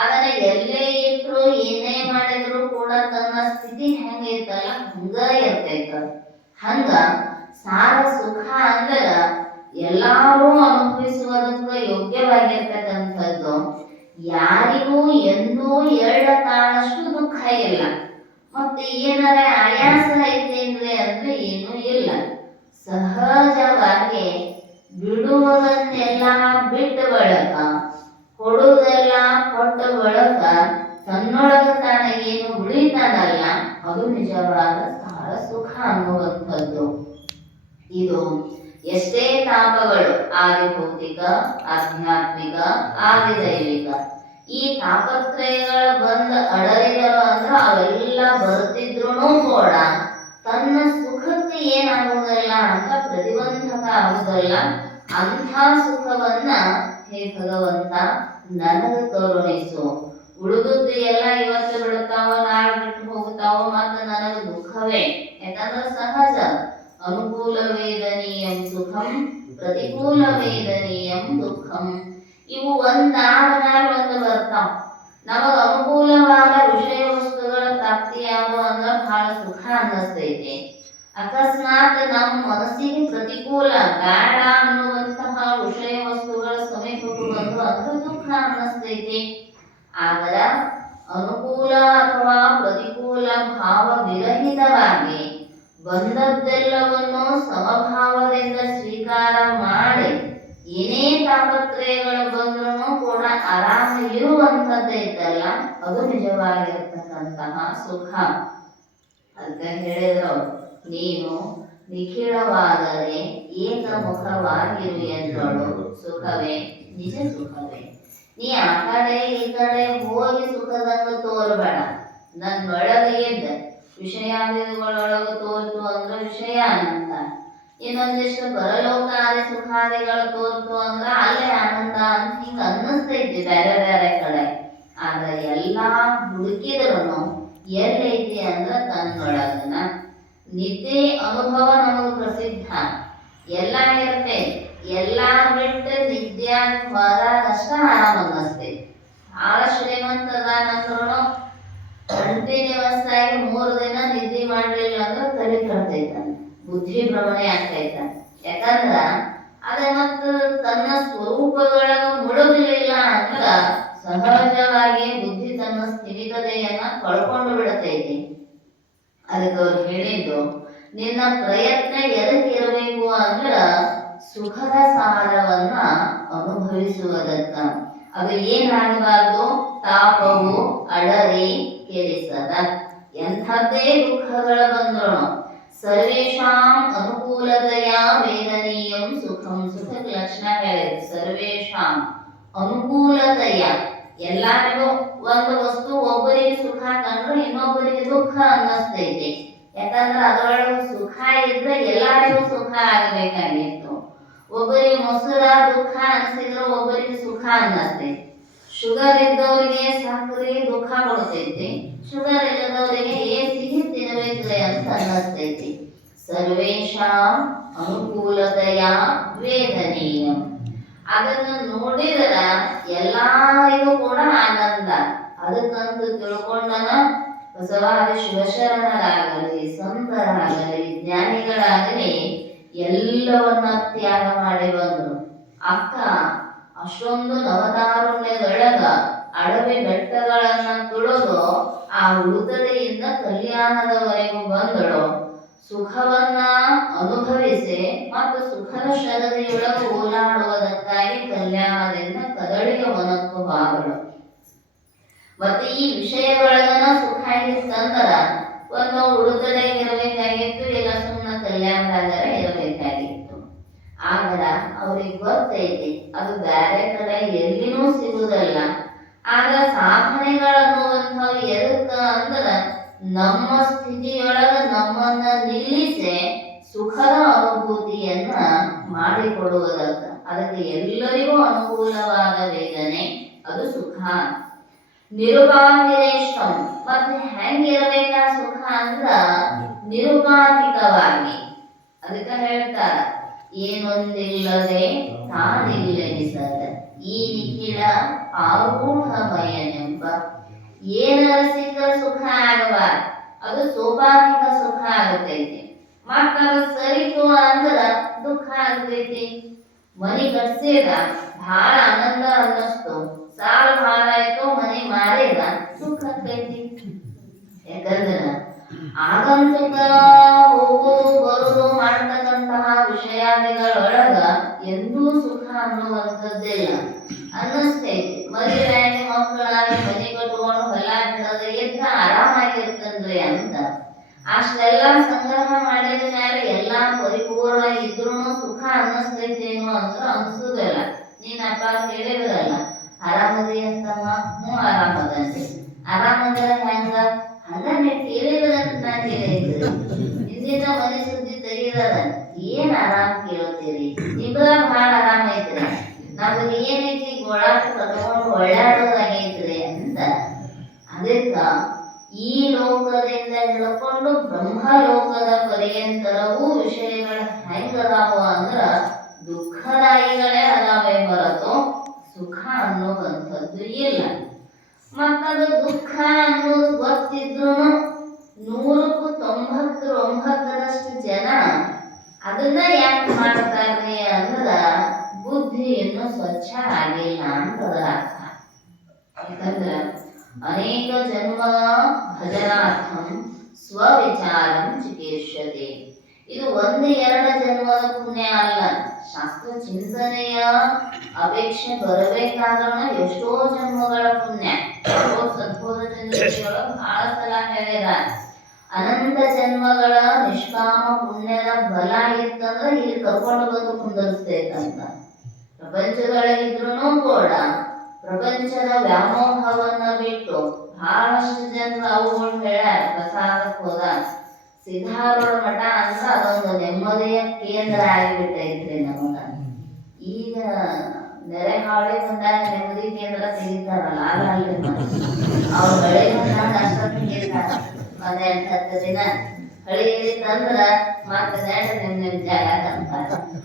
ಅದನ್ನ ಎಲ್ಲೇ ಇಟ್ರು ಏನೇ ಮಾಡಿದ್ರು ಕೂಡ ತನ್ನ ಸ್ಥಿತಿ ಹೆಂಗೈತಲ್ಲ ಹಂಗ ಇರ್ತೈತ. ಹಂಗ ಸಾರ ಸುಖ ಅಂದ್ರ ಎಲ್ಲಾರು ಅನುಭವಿಸುವುದಕ್ಕ ಯೋಗ್ಯವಾಗಿರ್ತಕ್ಕಂಥದ್ದು. ಯಾರಿಗೂ ಎಂದೂ ಎರಡ ಕಾಣಷ್ಟು ದುಃಖ ಇಲ್ಲ. ಮತ್ತೆ ಏನಾರ ಆಯಾಸ ಐತೇನ್ರಿ ಅಂದ್ರೆ ಏನೂ ಇಲ್ಲ. ಸಹಜವಾಗಿ ಬಿಡುವುದನ್ನೆಲ್ಲ ಬಿಟ್ಟ ಬಳಕ, ಕೊಡುವುದೆಲ್ಲ ಕೊಟ್ಟ ಬಳಕ ತನ್ನೊಳಗ ತಾನೇನು ಉಳಿತಾನಲ್ಲ ಅದು ನಿಜವಾದ ಸಾರ ಸುಖ ಅನ್ನುವಂಥದ್ದು. ಇದು ಎಷ್ಟೇ ತಾಪಗಳು, ಆದಿಭೌತಿಕ, ಆಧ್ಯಾತ್ಮಿಕ, ಆದಿದೈವಿಕ, ಈ ತಾಪತ್ರಯಗಳು ಬಂದ ಅಡರಿದರು ಅಂದ್ರ ಅವೆಲ್ಲ ಬರ್ತಿದ್ರು ಕೂಡ ತನ್ನ ಸುಖಕ್ಕೆ ಏನಾಗುವುದಲ್ಲ ಅಂತ ಪ್ರತಿಬಂಧಕ ಆಗುವುದಲ್ಲ. ಅಂಥ ಸುಖವನ್ನ ಹೇ ಭಗವಂತ ನನಗೆ ಕರುಣಿಸು. ಉಳಿದುದ್ದು ಎಲ್ಲ ಇವತ್ತು ಬಿಡುತ್ತಾವ, ನಾಳೆ ಬಿಟ್ಟು ಹೋಗುತ್ತಾವ, ಮತ್ತು ನನಗೆ ದುಃಖವೇ. ಯಾಕಂದ್ರೆ ಸಹಜ. ಅನುಕೂಲ ವೇದನೀಯಂ ಸುಖಂ, ಪ್ರತಿಕೂಲ ವೇದನೀಯಂ ದುಃಖಂ. ಇವು ಒಂದಾದ ಮೇಲೆ ಒಂದು ಬರ್ತಾವ. ನಮಗ ಅನುಕೂಲವಾದ ವಿಷಯ ವಸ್ತುಗಳ ಪ್ರಾಪ್ತಿ ಯಾವುದು ಅಂದ್ರೆ ಬಹಳ ಸುಖ ಅನ್ನಿಸ್ತೈತಿ. ಅಕಸ್ಮಾತ್ ನಮ್ಮ ಮನಸ್ಸಿಗೆ ಪ್ರತಿಕೂಲ ಬೇಡ ಅನ್ನುವಂತಹ ವಿಷಯ ವಸ್ತುಗಳ ಸಮೀಪಕ್ಕೆ ಬಂದು ಅಂದ್ರೆ ದುಃಖ ಅನ್ನಿಸ್ತೈತಿ. ಆದ್ರ ಅನುಕೂಲ ಅಥವಾ ಪ್ರತಿಕೂಲ ಭಾವ ವಿರಹಿತವಾಗಿ ಬಂದದ್ದೆಲ್ಲವನ್ನು ಸಮಭಾವದಿಂದ ಸ್ವೀಕಾರ ಮಾಡಿ ಏನೇ ತಾಪತ್ರಯಗಳು ಬಂದ್ರೂ ಕೂಡ ಆರಾಮ ಇರುವಂಥದ್ದೈತಲ್ಲ ಅದು ನಿಜವಾಗಿರ್ತಕ್ಕಂತಹ ಸುಖ. ಅಂತ ಹೇಳಿದ್ರು, ನೀನು ನಿಖಿಳವಾದರೆ ಏಕಮುಖವಾಗಿರು ಎಂದಳು ಸುಖವೇ ನಿಜ ಸುಖವೇ. ನೀ ಆ ಕಡೆ ಈ ಕಡೆ ಹೋಗಿ ಸುಖದಂಗ ತೋರ್ಬೇಡ. ನನ್ನೊಳಗೆ ಇದ್ದ ವಿಷಯಾದಿಗಳೊಳಗೆ ತೋರ್ತು ಅಂದ್ರೆ ವಿಷಯ ಆನಂದ, ಇನ್ನೊಂದಿಷ್ಟು ಪರಲೋಕಾದಿ ಸುಖಾದಿಗಳು ತೋರ್ತು ಅಂದ್ರ ಅಲ್ಲೇ ಆನಂದ ಅಂತ ಹಿಂಗ ಅನ್ನಿಸ್ತೈತಿ ಬೇರೆ ಬೇರೆ ಕಡೆ. ಆದ್ರೆ ಎಲ್ಲಾ ಹುಡುಕಿದ್ರು ಎಲ್ಲೈತಿ ಅಂದ್ರ ತನ್ನೊಳಗನ. ನಿದ್ದೆ ಅನುಭವ ನಮಗೆ ಪ್ರಸಿದ್ಧ. ಎಲ್ಲ ಇರ್ತೈತಿ, ಎಲ್ಲಾ ಬಿಟ್ಟು ನಿದ್ಯಾಗ ಹೋದಾಗಷ್ಟ ಆರಾಮ ಅನ್ನಿಸ್ತೈತಿ. ಭಾಳ ಶ್ರೀಮಂತ ಅದಾನಂದ್ರೂ ಕಂಟಿನ್ಯೂಸ್ ಆಗಿ 3 ದಿನ ನಿದ್ದೆ ಮಾಡಲಿಲ್ಲ ಅಂದ್ರೆ ತಲೆ ಕೆಡ್ತೈತ, ಬುದ್ಧಿ ಭ್ರಮಣೆ ಆಗ್ತೈತ. ಯಾಕಂದ್ರ ಅದ ಮತ್ತು ತನ್ನ ಸ್ವರೂಪದೊಳಗ ಮುಳುಗಲಿಲ್ಲ ಅಂದ್ರ ಸಹಜವಾಗಿ ಬುದ್ಧಿ ತನ್ನ ಸ್ಥಿಮಿತತೆಯನ್ನ ಕಳ್ಕೊಂಡು ಬಿಡತೈತಿ. ಅದಕ್ಕೆ ಅವ್ರು ಹೇಳಿದ್ದು, ನಿನ್ನ ಪ್ರಯತ್ನ ಎದಕ್ಕೆ ಇರಬೇಕು ಅಂದ್ರ ಸುಖದ ಸಾರವನ್ನ ಅನುಭವಿಸುವುದಕ್ಕ. ಅದು ಏನಾಗಬಾರ್ದು, ತಾಪವು ಅಡರಿ ಕೆಡಿಸದ. ಎಂಥದ್ದೇ ದುಃಖಗಳ ಬಂದ್ರು ಸರ್ವೇಷಾಂ ಅನುಕೂಲತೆಯ ವೇದನೀಯಂ ಸುಖಂ. ಸುಖದ ಲಕ್ಷಣ ಹೇಳಿದ್ರು. ಸರ್ವೇಷಾಂ ಅನುಕೂಲತೆಯ, ಎಲ್ಲರಿಗೂ ಒಂದು ವಸ್ತು ಒಬ್ಬರಿಗೆ ಸುಖ ಕಂಡ್ರೆ ಇನ್ನೊಬ್ಬರಿಗೆ ದುಃಖ ಅನ್ನಿಸ್ತೈತಿ. ಯಾಕಂದ್ರೆ ಅದರೊಳಗೆ ಸುಖ ಇದ್ರೆ ಎಲ್ಲರಿಗೂ ಸುಖ ಆಗಬೇಕಾಗಿತ್ತು. ಒಬ್ಬರಿಗೆ ಮೊಸರ ದುಃಖ ಅನಿಸಿದ್ರೆ ಒಬ್ಬರಿಗೆ ಸುಖ ಅನ್ನಿಸ್ತೈತಿ. ಶುಗರ್ ಇದ್ದವರಿಗೆ ಸಕ್ಕರೆ ದುಃಖ ಕೊಡ್ತೈತಿ, ಶುಗರ್ ಇಲ್ಲದವರಿಗೆ ಸಿಹಿ ತಿನ್ನಬೇಕ್ರೆ ಅಂತ ಅನ್ನಿಸ್ತೈತಿ. ಸರ್ವೇಷಾಂ ಅನುಕೂಲತೆಯ ವೇದನೀಯಂ. ಅದನ್ನು ನೋಡಿದ್ರ ಎಲ್ಲರಿಗೂ ಕೂಡ ಆನಂದ. ಅದಕ್ಕಂತ ತಿಳ್ಕೊಂಡನ ಬಸವಾದಿ ಶಿವಶರಣರಾಗಲಿ, ಸಂತರಾಗಲಿ, ಜ್ಞಾನಿಗಳಾಗಲಿ ಎಲ್ಲವನ್ನ ತ್ಯಾಗ ಮಾಡಿ ಬಂದ್ರು. ಅಕ್ಕ ಅಷ್ಟೊಂದು ನವತಾರುಣ್ಯದೊಳಗ ಅಡವಿ ಬೆಟ್ಟಗಳನ್ನ ತುಳಿದು ಆ ಉಡುತಡೆಯಿಂದ ಕಲ್ಯಾಣದವರೆಗೂ ಬಂದಳು. ಸುಖವನ್ನ ಅನುಭವಿಸಿ ಮತ್ತು ಸುಖದ ಶರದಿಯೊಳಗ ಓಲಾಡುವುದಕ್ಕಾಗಿ ಕಲ್ಯಾಣದಿಂದ ಕದಳಿಗೆ ವನಕ್ಕೂ ಬಾಗಳು. ಮತ್ತೆ ಈ ವಿಷಯದೊಳಗನ ಸುಖ ಆಗಿತ್ತಂದ್ರ ಒಂದು ಉಡುತಡೆಗೆ ಇರಬೇಕಾಗಿತ್ತು, ಇಲ್ಲ ಸುಮ್ಮನೆ ಕಲ್ಯಾಣದಾಗ ಇರಬೇಕಾಗಿತ್ತು. ಆದ್ರ ಅವ್ರಿಗೆ ಗೊತ್ತೈತಿ ಅದು ಬೇರೆ ಕಡೆ ಎಲ್ಲಿನೂ ಸಿಗುವುದಲ್ಲ. ಆಗ ಸಾಧನೆಗಳನ್ನುವಂಥವು ಎದಕ್ಕ ಅಂದ್ರ ನಮ್ಮ ಸ್ಥಿತಿಯೊಳಗ ನಮ್ಮನ್ನ ನಿಲ್ಲಿಸಿ ಸುಖದ ಅನುಭೂತಿಯನ್ನ ಮಾಡಿಕೊಡುವುದಕ್ಕ. ಅದಕ್ಕೆ ಎಲ್ಲರಿಗೂ ಅನುಕೂಲವಾದ ವೇದನೆ ಅದು ಸುಖ. ನಿರುಪಾಧಿರೇಷ್ಟಂ. ಮತ್ತೆ ಹೆಂಗಿರಬೇಕ ಸುಖ ಅಂದ್ರ ನಿರುಪಾಧಿಕವಾಗಿ. ಅದಕ್ಕೆ ಹೇಳ್ತಾರ, ಏನೊಂದಿಲ್ಲದೆ ತಾನಿಲ್ಲನಿಸದ ಈ ನಿಖಿಲ ಆರೂಢಮಯನೆಂಬ. ಏನಾರ ಸಿಕ್ಕ ಸುಖ ಆಗಬಾರ್ದು, ಅದು ಸೋಪಾಧಿಕ ಸುಖ ಆಗತೈತಿ. ಮತ್ತದು ಸರಿತು ಅಂದ್ರ ದುಃಖ ಆಗ್ತೈತಿ. ಮನಿ ಕಟ್ಸಿದ ಬಹಳ ಆನಂದ ಅನ್ನಿಸ್ತು, ಸಾಲ ಭಾಳ ಆಯ್ತು, ಮನಿ ಮಾರಿದ ದುಃಖ ಆಗ್ತೈತಿ. ಯಾಕಂದ್ರ ಆಗಂತುಕ ಹೋಗುದು ಬರುದು ಮಾಡ್ತಕ್ಕಂತಹ ವಿಷಯಾದಿಗಳೊಳಗ ಎಂದೂ ಸುಖ ಅನ್ನುವಂಥದ್ದಿಲ್ಲ. ಅನ್ನಿಸ್ತೈತಿ ಮದುವೆಯಾಗಿ ಮಕ್ಕಳಾಗಿ ಮನೆ ಕಟ್ಕೊಂಡು ಹೊಲ ಹಿಡದ ಇದ್ರ ಆರಾಮಾಗಿರ್ತನ್ರಿ ಅಂತ. ಅಷ್ಟೆಲ್ಲ ಸಂಗ್ರಹ ಮಾಡಿದ ಮೇಲೆ ಎಲ್ಲಾ ಪರಿಪೂರ್ಣ ಇದ್ರೂ ಸುಖ ಅನ್ನಿಸ್ತೈತೇನೋ ಅಂದ್ರ ಅನ್ಸುದಿಲ್ಲ. ನೀನಪ್ಪ ಕೇಳಿದ್ರಲ್ಲ, ಆರಾಮದಿ ಅಂತಮ್ಮ? ಆರಾಮದಂತೆ. ಆರಾಮದ್ರ ಹೆಂಗ? ಅದನ್ನೇ ಕೇಳಿದ್ರಂತ ನಾ ಕೇಳಿದ್ರಿ. ಹಿಂದಿನ ಮನೆ ಸುದ್ದಿ ತೆಗಿರದ ಏನ್ ಆರಾಮ್ ಕೇಳ್ತೀರಿ? ನಿಮ್ಗ ಭಾಳ ಆರಾಮ ಐತ್ರಿ, ನಮಗೆ ಏನೈತಿ ಗೋಳಾಟ ಕಟ್ಕೊಂಡು ಒಳ್ಳಾಡೋದಾಗೈತ್ರಿ ಅಂತ. ಅದಕ್ಕ ಈ ಲೋಕದಿಂದ ಹಿಡ್ಕೊಂಡು ಬ್ರಹ್ಮಲೋಕದ ಪರ್ಯಂತರವೂ ವಿಷಯಗಳ ಹೆಂಗದಾವು ಅಂದ್ರ ದುಃಖದಾಯಿಗಳೇ ಅದಾವೆ ಹೊರತು ಸುಖ ಅನ್ನೋದಂಥದ್ದು ಇಲ್ಲ. ಮತ್ತದು ದುಃಖ ಅನ್ನೋದು ಗೊತ್ತಿದ್ರು 100ಕ್ಕೂ 99ರಷ್ಟು ಜನ ಅದನ್ನ ಯಾಕೆ ಮಾಡ್ತಾರ್ರಿ ಅಂದ್ರ ಬುದ್ಧಿ ಇನ್ನೂ ಸ್ವಚ್ಛ ಆಗಿಲ್ಲ ಅಂತದರ ಅರ್ಥ. ಯಾಕಂದ್ರ ಅನೇಕ ಜನ್ಮ ಭಜನಾರ್ಥಂ ಸ್ವವಿಚಾರಂ ಚಿಕೀರ್ಷತೆ. ಇದು 1-2 ಜನ್ಮದ ಪುಣ್ಯ ಅಲ್ಲ. ಶಾಸ್ತ್ರ ಚಿಂತನೆಯ ಅಪೇಕ್ಷೆ ಬರಬೇಕಾದ್ರೂ ಎಷ್ಟೋ ಜನ್ಮಗಳ ಪುಣ್ಯ. ಸದ್ಬೋಧ ಚಂದ್ರಿಕೆಯೊಳಗೆ ಬಹಳ ಸಲ ಹೇಳಿದ, ಅನಂತ ಜನ್ಮಗಳ ನಿಷ್ಕಾಮ ಪುಣ್ಯದ ಬಲ ಇತ್ತಂದ್ರೆ ಇಲ್ಲಿ ಕರ್ಕೊಂಡು ಬಂದು ಕುಂದರ್ಸ್ತೈತಂತ. ಪ್ರಪಂಚದೊಳಗಿದ್ರು ಕೂಡ ಪ್ರಪಂಚದ ವ್ಯಾಮೋಹವನ್ನ ಬಿಟ್ಟು ಬಹಳಷ್ಟು ಜನರು ಅವುಗಳು ಹೇಳ್ಯಾರ. ಪ್ರಸಾದಕ್ಕೆ ಹೋದ ಸಿದ್ಧಾರೂಢ ಮಠ ಅಂತ ಅದೊಂದು ನೆಮ್ಮದಿಯ ಕೇಂದ್ರ ಆಗಿಬಿಟ್ಟೈತ್ರಿ ನಮಗ. ಈಗ ನೆರೆ ಹಾಳೆ ಬಂದಾಗ ನೆಮ್ಮದಿ ಕೇಂದ್ರ ತೆಗಿತಾರಲ್ಲ, ಆಗಲ್ರಿ. ಅವ್ರು ಬೆಳೆ ಬಂದಾಗ ಅಷ್ಟ ಒಂದ್ 8-10 ದಿನ ಹಳಿಯಲ್ಲಿತ್ತಂದ್ರ ಮತ್ತೆ ನಿಮ್ ಜಾಗ ಅಂತ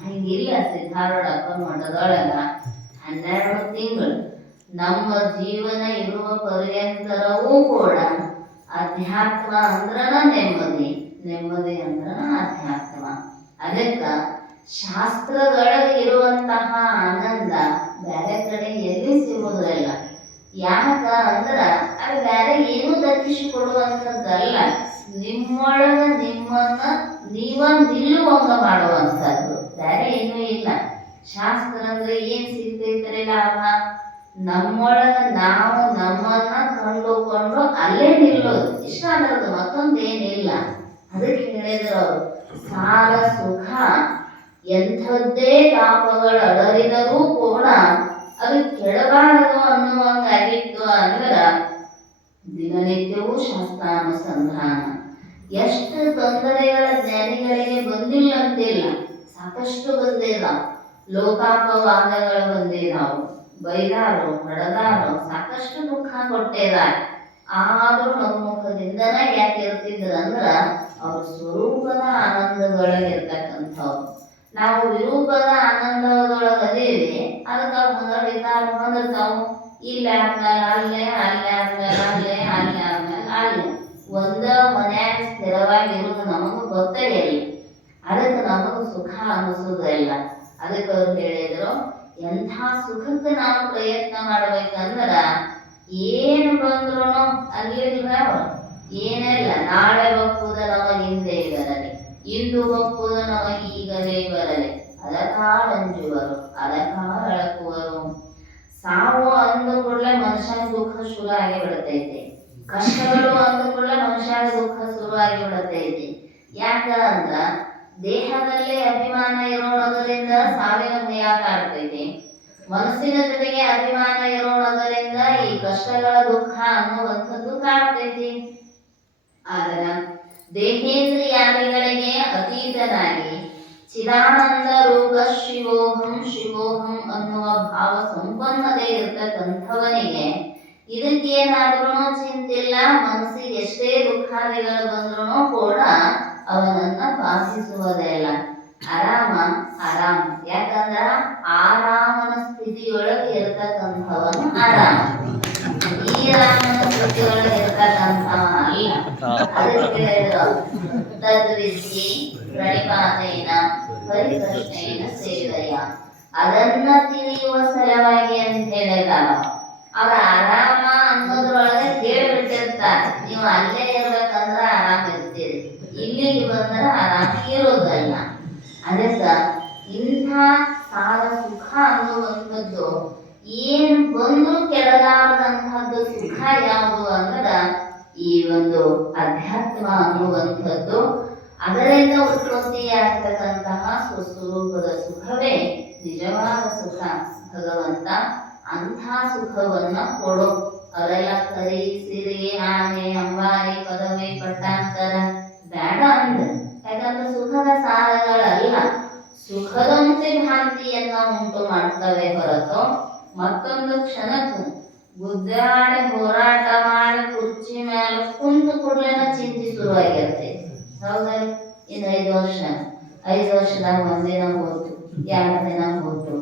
ಹಿಂಗಿಲ್ಲ. ಸಿದ್ಧಾರೂಢ ಅಪ್ಪನ ಮಠದೊಳಗ 12 ತಿಂಗಳು ನಮ್ಮ ಜೀವನ ಇರುವ ಪರ್ಯಂತರವೂ ಕೂಡ ಅಧ್ಯಾತ್ಮ ಅಂದ್ರನ ನೆಮ್ಮದಿ, ನೆಮ್ಮದಿ ಅಂದ್ರನ ಅಧ್ಯಾತ್ಮ. ಅದಕ್ಕ ಶಾಸ್ತ್ರದೊಳಗೆ ಇರುವಂತಹ ಆನಂದ ಬೇರೆ ಕಡೆ ಎಲ್ಲಿ ಸಿಗುವುದಿಲ್ಲ. ಯಾಕ ಅಂದ್ರ ಅದು ಬೇರೆ ಏನು ದಕ್ಕಿಸಿಕೊಡುವಂಥದ್ದಲ್ಲ, ನಿಮ್ಮೊಳಗ ನಿಮ್ಮನ್ನ ನೀವ ನಿಲ್ಲುವಂಗ ಮಾಡುವಂಥದ್ದು, ಬೇರೆ ಏನೂ ಇಲ್ಲ. ಶಾಸ್ತ್ರ ಅಂದ್ರೆ ಏನ್ ಸಿಗ್ತೈತ್ರಿ ಲಾಭ? ನಮ್ಮೊಳಗ ನಾವು ನಮ್ಮನ್ನ ಕಂಡುಕೊಂಡು ಅಲ್ಲೇ ನಿಲ್ಲೋದು, ಇಷ್ಟ ಅನ್ನೋದು, ಮತ್ತೊಂದೇನಿಲ್ಲ. ಅದಕ್ಕೆ ಹೇಳಿದ್ರು ಅವರು, ಸಾರ ಸುಖ ಎಂಥದ್ದೇ ತಾಪಗಳ ಅಡರಿದರೂ ಕೂಡ ಅದು ಕೆಡಬಾರದು ಅನ್ನುವಂಗಾಗಿತ್ತು. ಅಂದ್ರ ದಿನನಿತ್ಯವೂ ಶಾಸ್ತ್ರಾನುಸಂಧಾನ. ಎಷ್ಟು ತೊಂದರೆಗಳ ಜ್ಞಾನಿಗಳಿಗೆ ಬಂದಿಲ್ಲ ಅಂತಿಲ್ಲ, ಸಾಕಷ್ಟು ಬಂದಿದ್ದಾವ. ಲೋಕಾಪವಾದಗಳು ಬಂದಿದ್ದಾವು, ಬೈದಾರು ಹೊಡೆದಾರು, ಸಾಕಷ್ಟು ದುಃಖ ಕೊಟ್ಟಿದ್ದಾರೆ. ಆದ್ರೂ ನಮ್ಮ ಮುಖದಿಂದನ ಯಾಕೆ ಇರ್ತಿದ್ರಂದ್ರ ಅವ್ರ ಸ್ವರೂಪದ ಆನಂದದೊಳಗಿರ್ತಕ್ಕಂಥವ್ರು. ನಾವು ವಿರೂಪದ ಆನಂದದೊಳಗದೇವಿ, ಅದಕ್ಕೆ ಅವ್ರು ಹೊಂದಿರ್ತಾವು. ಇಲ್ಲ ಆದ್ಮೇಲೆ ಅಲ್ಲೇ, ಅಲ್ಲೇ ಆದ್ಮೇಲೆ ಅಲ್ಲೇ, ಅಲ್ಲೇ ಆದ್ಮೇಲೆ ಅಲ್ಲೇ, ಒಂದ ಮನ್ಯಾಗ ಸ್ಥಿರವಾಗಿರುವುದು ನಮಗೂ ಗೊತ್ತೇ ಇಲ್ಲ. ಅದಕ್ಕೆ ನಮಗೂ ಸುಖ ಅನಿಸೋದಿಲ್ಲ. ಅದಕ್ಕೆ ಅವ್ರು ಹೇಳಿದ್ರು, ಎಂಥ ಸುಖಕ್ಕೆ ನಾವು ಪ್ರಯತ್ನ ಮಾಡ್ಬೇಕಂದ್ರ ಏನು ಬಂದ್ರು ಅಲ್ಲಿಲ್ಲ. ಅವರು ಏನಿಲ್ಲ, ನಾಳೆ ಬಪ್ಪುದ ನಮಗಿಂದೇ ಬರಲಿ, ಇಂದು ಬಪ್ಪುದ ನಮಗೆ ಈಗಲೇ ಬರಲಿ, ಅದಕ್ಕಾಳಂಜುವರು ಅದಕ್ಕಾಳಕುವರು. ಸಾವು ಅಂದ ಕೂಡಲೇ ಮನುಷ್ಯನ ದುಃಖ ಶುರು ಆಗಿ ಬಿಡ್ತೈತಿ. ಕಷ್ಟಗಳು ಅಂದ ಕೂಡಲೇ ಮನುಷ್ಯನ ದುಃಖ ಶುರು ಆಗಿ ಬಿಡ್ತೈತಿ. ಯಾಕ ಅಂದ್ರ ದೇಹದಲ್ಲಿ ಅಭಿಮಾನ ಇರೋಣದರಿಂದ ಸಾವಿನ ಭಯ ಕಾಡ್ತೈತಿ. ಮನಸ್ಸಿನ ಜೊತೆಗೆ ಅಭಿಮಾನ ಇರೋಣದರಿಂದ ಈ ಕಷ್ಟಗಳ ದುಃಖ ಅನ್ನುವಂಥದ್ದು ಕಾಡ್ತೈತಿ. ಆದ್ರ ದೇಹೇಂದ್ರಿಯಾದಿಗಳಿಗೆ ಅತೀತನಾಗಿ ಚಿದಾನಂದ ರೂಪ ಶಿವೋಹಂ ಶಿವೋಹಂ ಅನ್ನುವ ಭಾವ ಸಂಪನ್ನದೇ ಇರ್ತಕ್ಕಂಥವನಿಗೆ ಇದಕ್ಕೇನಾದ್ರೂ ಚಿಂತಿಲ್ಲ. ಮನಸ್ಸಿಗೆ ಎಷ್ಟೇ ದುಃಖಾದಿಗಳು ಬಂದ್ರೂ ಕೂಡ ಅವನನ್ನ ಬಾಧಿಸುವುದಿಲ್ಲ. ಆರಾಮ ಆರಾಮ. ಯಾಕಂದ್ರ ಆರಾಮನ ಸ್ಥಿತಿಯೊಳಗೆ ಇರ್ತಕ್ಕಂಥವನು ಆರಾಮ, ಈ ರಾಮನ ಸ್ಥಿತಿಯೊಳಗೆ ಇರ್ತಕ್ಕಂಥವ ಅಲ್ಲ. ಅದಕ್ಕೆ ತದ್ವಿದ್ಯೆ ಪ್ರಣಿಪಾತೇನ ಪರಿಕೃಷ್ಣೇನ ಸೇವೆಯ, ಅದನ್ನ ತಿಳಿಯುವ ಸಲುವಾಗಿ ಅಂತ ಹೇಳಿದಾರ. ಅವ್ರ ಆರಾಮ ಅನ್ನೋದ್ರೊಳಗೆ ಕೇಳ್ಬಿಟ್ಟಿರ್ತಾರೆ, ನೀವು ಅಲ್ಲೇ ಇರ್ಬೇಕಂದ್ರ ಆರಾಮ ಇರ್ತೀರಿ, ಇಲ್ಲಿಗೆ ಬಂದ್ರೆ ಆರಾಮ ಇರೋದಲ್ಲ. ಅದಕ್ಕ ಇಂಥ ಸಾರ ಸುಖ ಅನ್ನುವಂಥದ್ದು ಏನು ಬಂದು ಕೆಡಲಾರದಂತಹದ್ದು ಸುಖ ಯಾವುದು ಅಂದ್ರ ಈ ಒಂದು ಅಧ್ಯಾತ್ಮ ಅನ್ನುವಂಥದ್ದು. ಅದರಿಂದ ಉತ್ಪತ್ತಿಯಾಗ್ತಕ್ಕಂತಹ ಸ್ವಸ್ವರೂಪದ ಸುಖವೇ ನಿಜವಾದ ಸುಖ. ಭಗವಂತ ಅಂಥ ಸುಖವನ್ನ ಕೊಡು. ಅವರೆಲ್ಲ ಕರಿ ಸಿರಿ ಆನೆ ಅಂಬಾರಿ ಪದವಿ ಪಟ್ಟಾಂತರ ಬೇಡ ಅಂದ. ಯಾಕಂದ್ರೆ ಸುಖದ ಸಾರಗಳಲ್ಲ, ಸುಖದಂತೆ ಭ್ರಾಂತಿಯನ್ನ ಉಂಟು ಮಾಡ್ತವೆ ಹೊರತು ಮತ್ತೊಂದು ಕ್ಷಣಕ್ಕೂ ಗುದ್ದಾಡಿ ಹೋರಾಟ ಮಾಡಿ ಕುರ್ಚಿ ಮೇಲೆ ಕುಂತು ಕೂಡಲೇನ ಚಿಂತೆ ಶುರುವಾಗಿರ್ತೈತಿ. ಹೌದಲ್ಲ? ಇನ್ನು 5 ವರ್ಷದಾಗ 1 ದಿನ ಹೋಯ್ತು, 2 ದಿನ ಹೋಯ್ತು,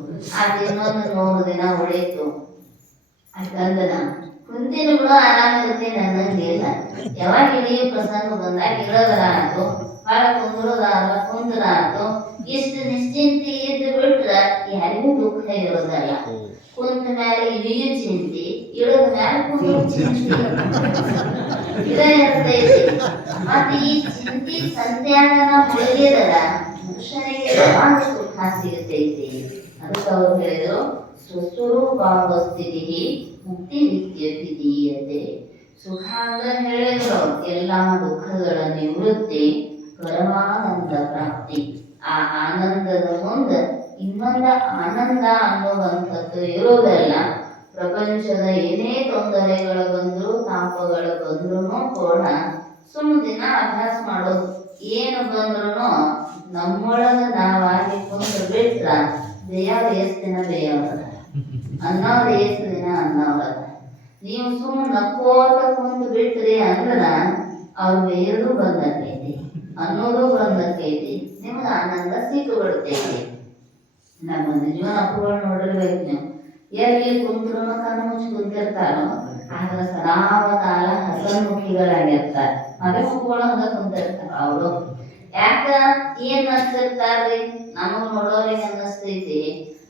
ಅದು ಇನ್ನೊಂದು 100 ದಿನ ಉಳಿತು ಅಂತಂದ್ರ ಕುಂತಿನ ಕೂಡ ಆರಾಮಿರ್ತೀನಿ ಅನ್ನಂಗಿಲ್ಲ. ಯಾವಾಗ ಇಡೀ ಪ್ರಸಂಗ ಬಂದಾಗ ಇಳೋದರ ಆಯ್ತು, ಭಾಳ ಕುಂದ್ರ ಆಯ್ತು, ಇಷ್ಟು ನಿಶ್ಚಿಂತೆ ಇದ್ದು ಬಿಟ್ರ ಯಾರಿಗೂ ದುಃಖ ಇರೋದಲ್ಲ. ಕುಂತ ಮೇಲೆ ಇಳಿಯು ಚಿಂತೆ, ಇಳದ ಮೇಲೆ ಕುಂದ್ರ ಚಿಂತೆ ಇದ ಇರ್ತೈತಿ. ಮತ್ತೆ ಈ ಚಿಂತೆ ಸಂತ್ಯಾಗನ ಮುಳುಗಿದರ ಮನುಷ್ಯನಿಗೆ ಯಾವಾಗ ಸುಖ ಸಿಗತೈತಿ? ಅದಕ್ಕೆ ಅವ್ರು ಹೇಳಿದ್ರು, ಸ್ವಸ್ವರೂಪಾವಸ್ಥಿತಿ ಮುಕ್ತಿ ವಿದ್ಯತೆ. ಸುಖ ಅಂದ್ರೆ ಹೇಳಿದ್ರು ಎಲ್ಲಾ ದುಃಖಗಳ ನಿವೃತ್ತಿ, ಪರಮಾನಂದ ಪ್ರಾಪ್ತಿ. ಆ ಆನಂದದ ಮುಂದೆ ಇನ್ನೊಂದು ಆನಂದ ಅನ್ನುವಂಥದ್ದು ಇರೋದಲ್ಲ. ಪ್ರಪಂಚದ ಏನೇ ತೊಂದರೆಗಳು ಬಂದ್ರು ತಾಪಗಳು ಬಂದ್ರು ಕೂಡ ಸುಮ್ಮನೆ ದಿನ ಅಭ್ಯಾಸ ಮಾಡೋದು. ಏನು ಬಂದ್ರು ನಮ್ಮೊಳಗ ನಾವಾಗಿ ಕುಂತು ಬಿಟ್ರ ಬೇಯಾವ್ರು ಎಷ್ಟು ದಿನ ಬೇಯವ್ರದ, ಅನ್ನೋರು ಎಷ್ಟು ದಿನ ಅನ್ನೋರದ. ನೀವು ಸುಮ್ಮನೆ ನಕ್ಕೋತ ಕುಂತು ಬಿಟ್ರಿ ಅಂದ್ರ ಅವ್ರ ಬೇರು ಬಂದಕ್ಕೈತಿ, ಅನ್ನೋದು ಬಂದಕ್ಕೈತಿ, ನಿಮ್ಗೆ ಆನಂದ ಸಿಕ್ಕು ಬಿಡ್ತೈತಿ. ನಮ್ಮ ನಿಜವಾದ ಅಪ್ಪುಗಳು ನೋಡಿರ್ಬೇಕು ನೀವು. ಎಲ್ಲಿ ಕುಂತ್ರು ಕಣ್ಣು ಮುಚ್ಚಿ ಕುಂತಿರ್ತಾರೋ ಆದ್ರೆ ಸದಾವಕಾಲ ಹಸನ್ಮುಖಿಗಳಾಗಿರ್ತಾರೆ. ಅದೇ ಮಕ್ಕಳು ಹಂಗ ಕುಂತಿರ್ತಾರ ಅವರು. ಯಾಕ ಏನ್ ಅನ್ಸಿರ್ತಾರ್ರಿ? ನಮಗ್ ನೋಡೋರಿಗೆ ಅನ್ನಿಸ್ತೈತಿ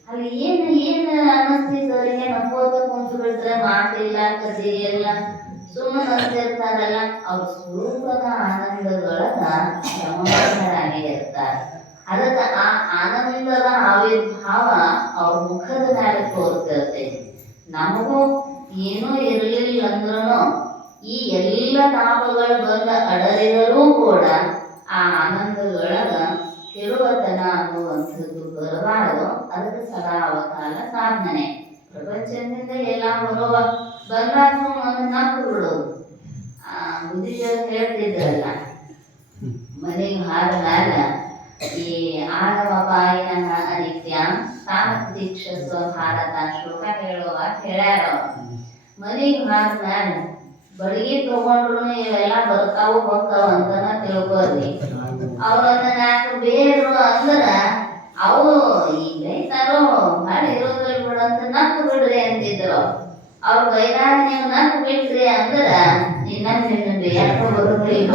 ಅಲ್ಲಿ ಏನ್ ಅನ್ನಿಸ್ತೈತಿ ಅವರಿಗೆ, ನಕ್ಕೋತ ಕುಂತು ಬಿಟ್ರೆ ಮಾತಿಲ್ಲ ಕಥೆ ಇಲ್ಲ ಸುಮ್ಮನೆ ಅಂತಿರ್ತಾರಲ್ಲ. ಅವ್ರ ಸ್ವರೂಪದ ಆನಂದದೊಳಗ ಸಮಾಧಾನರಾಗಿ ಇರ್ತಾರೆ. ಅದಕ್ಕೆ ಆ ಆನಂದದ ಆವಿರ್ಭಾವ ಅವ್ರ ಮುಖದ ಮೇಲೆ ತೋರ್ತಿರ್ತೈತಿ. ನಮಗೂ ಏನೂ ಇರಲಿಲ್ಲ ಅಂದ್ರೂ ಈ ಎಲ್ಲ ತಾಪಗಳು ಬಂದ ಅಡರಿದರೂ ಕೂಡ ಆ ಆನಂದದೊಳಗ ಕೆಡುವತನ ಅನ್ನುವಂಥದ್ದು ಬರಬಾರದು. ಅದಕ್ಕೆ ಸದಾ ಅವಕಾಲ ಸಾಧನೆ. ಪ್ರಪಂಚದಿಂದ ಎಲ್ಲ ಬರುವ ಬಂದಾಗ ಒಂದು ನಕ್ಕು ಬಿಡೋದು. ಬುದ್ಧಿಜರು ಹೇಳ್ತಿದ್ರಲ್ಲ, ಮನೆಗೆ ಹಾರ ಮ್ಯಾಲ ಈ ಆಳವಪಾಯಿನ ಅನಿತ್ಯ ತಾಮದೀಕ್ಷಸ್ವ ಭಾರತ ಶ್ಲೋಕ ಹೇಳುವಾಗ ಹೇಳ್ಯಾರ. ಮನೆಗೆ ಹಾರ ಮ್ಯಾಲ ಬಡಗಿ ತಗೊಂಡ್ರು ಇವೆಲ್ಲ ಬರ್ತಾವು ಹೋಗ್ತಾವ ಅಂತನ ತಿಳ್ಕೊರಿ. ಅವ್ರನ್ನ ನಾಲ್ಕು ಬೇರು ಅಂದ್ರ ಅವು ಈಗ ರೈತರು ಮಾಡಿ ಇರೋದ್ರಲ್ಲಿ ಬಿಡಂತ ನಕ್ಕು ಬಿಡ್ರಿ ಅಂತಿದ್ರು. ಅವ್ರ ಬೈದಾಗ ನೀವು ನಕ್ಕು ಬಿಟ್ರಿ ಅಂದ್ರ ಇನ್ನೊಂದು ಬೇಯಕ್ಕ ಬರುದಿಲ್ಲ.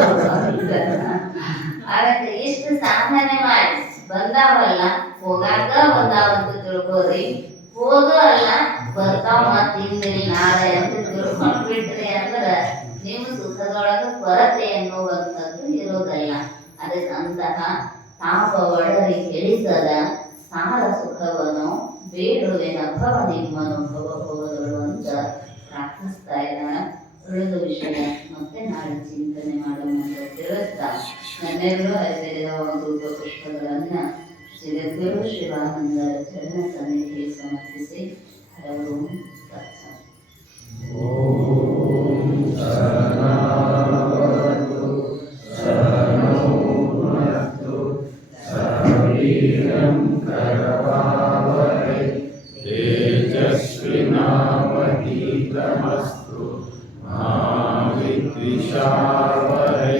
ಅದಕ್ಕೆ ಇಷ್ಟು ಸಾಧನೆ ಮಾಡಿ ಬಂದಾವಲ್ಲ, ಹೋಗಾಕ ಬಂದಾವಂತ ತಿಳ್ಕೋರಿ. ಹೋಗಲ್ಲ ಬರ್ತಾವ ಮತ್ತ ಹಿಂದಿಲ್ ನಾಳೆ ಅಂತ ತಿಳ್ಕೊಂಡ್ ಬಿಟ್ರಿ ಅಂದ್ರ ನಿಮ್ಮ ಸುಖದೊಳಗ ಕೊರತೆ ಎನ್ನುವಂಥದ್ದು ಇರೋದಲ್ಲ. ಅದಕ್ಕಂತಹ ತಾಪ ಒಳರಿ ಕೆಡಿಸದ ಸಾರ ಸುಖವನ್ನು ಬೇಡುವೆನ ಭವ ನಿಮ್ಮನು ಭವ ಭವಗಳು ಅಂತ ಪ್ರಾರ್ಥಿಸ್ತಾ ಇದ್ದಾಳ. ಉಳಿದ ವಿಷಯ ಮತ್ತೆ ನಾಳೆ ಚಿಂತನೆ ಮಾಡೋಣ ಅಂತ ತಿಳಿಸ್ತಾ ನನ್ನೆಲ್ಲರೂ ಹರಿದಿರುವ ಪುಷ್ಪಗಳನ್ನ ಶ್ರೀ ಜಗದ್ಗುರು ಶಿವಾನಂದರ ಚರಣ ಸನ್ನಿಧಿಗೆ ಸಮರ್ಪಿಸಿ ಹರವು ತತ್ಸತ್. तेजस्विनावधीतमस्तु मा विद्विषावहै.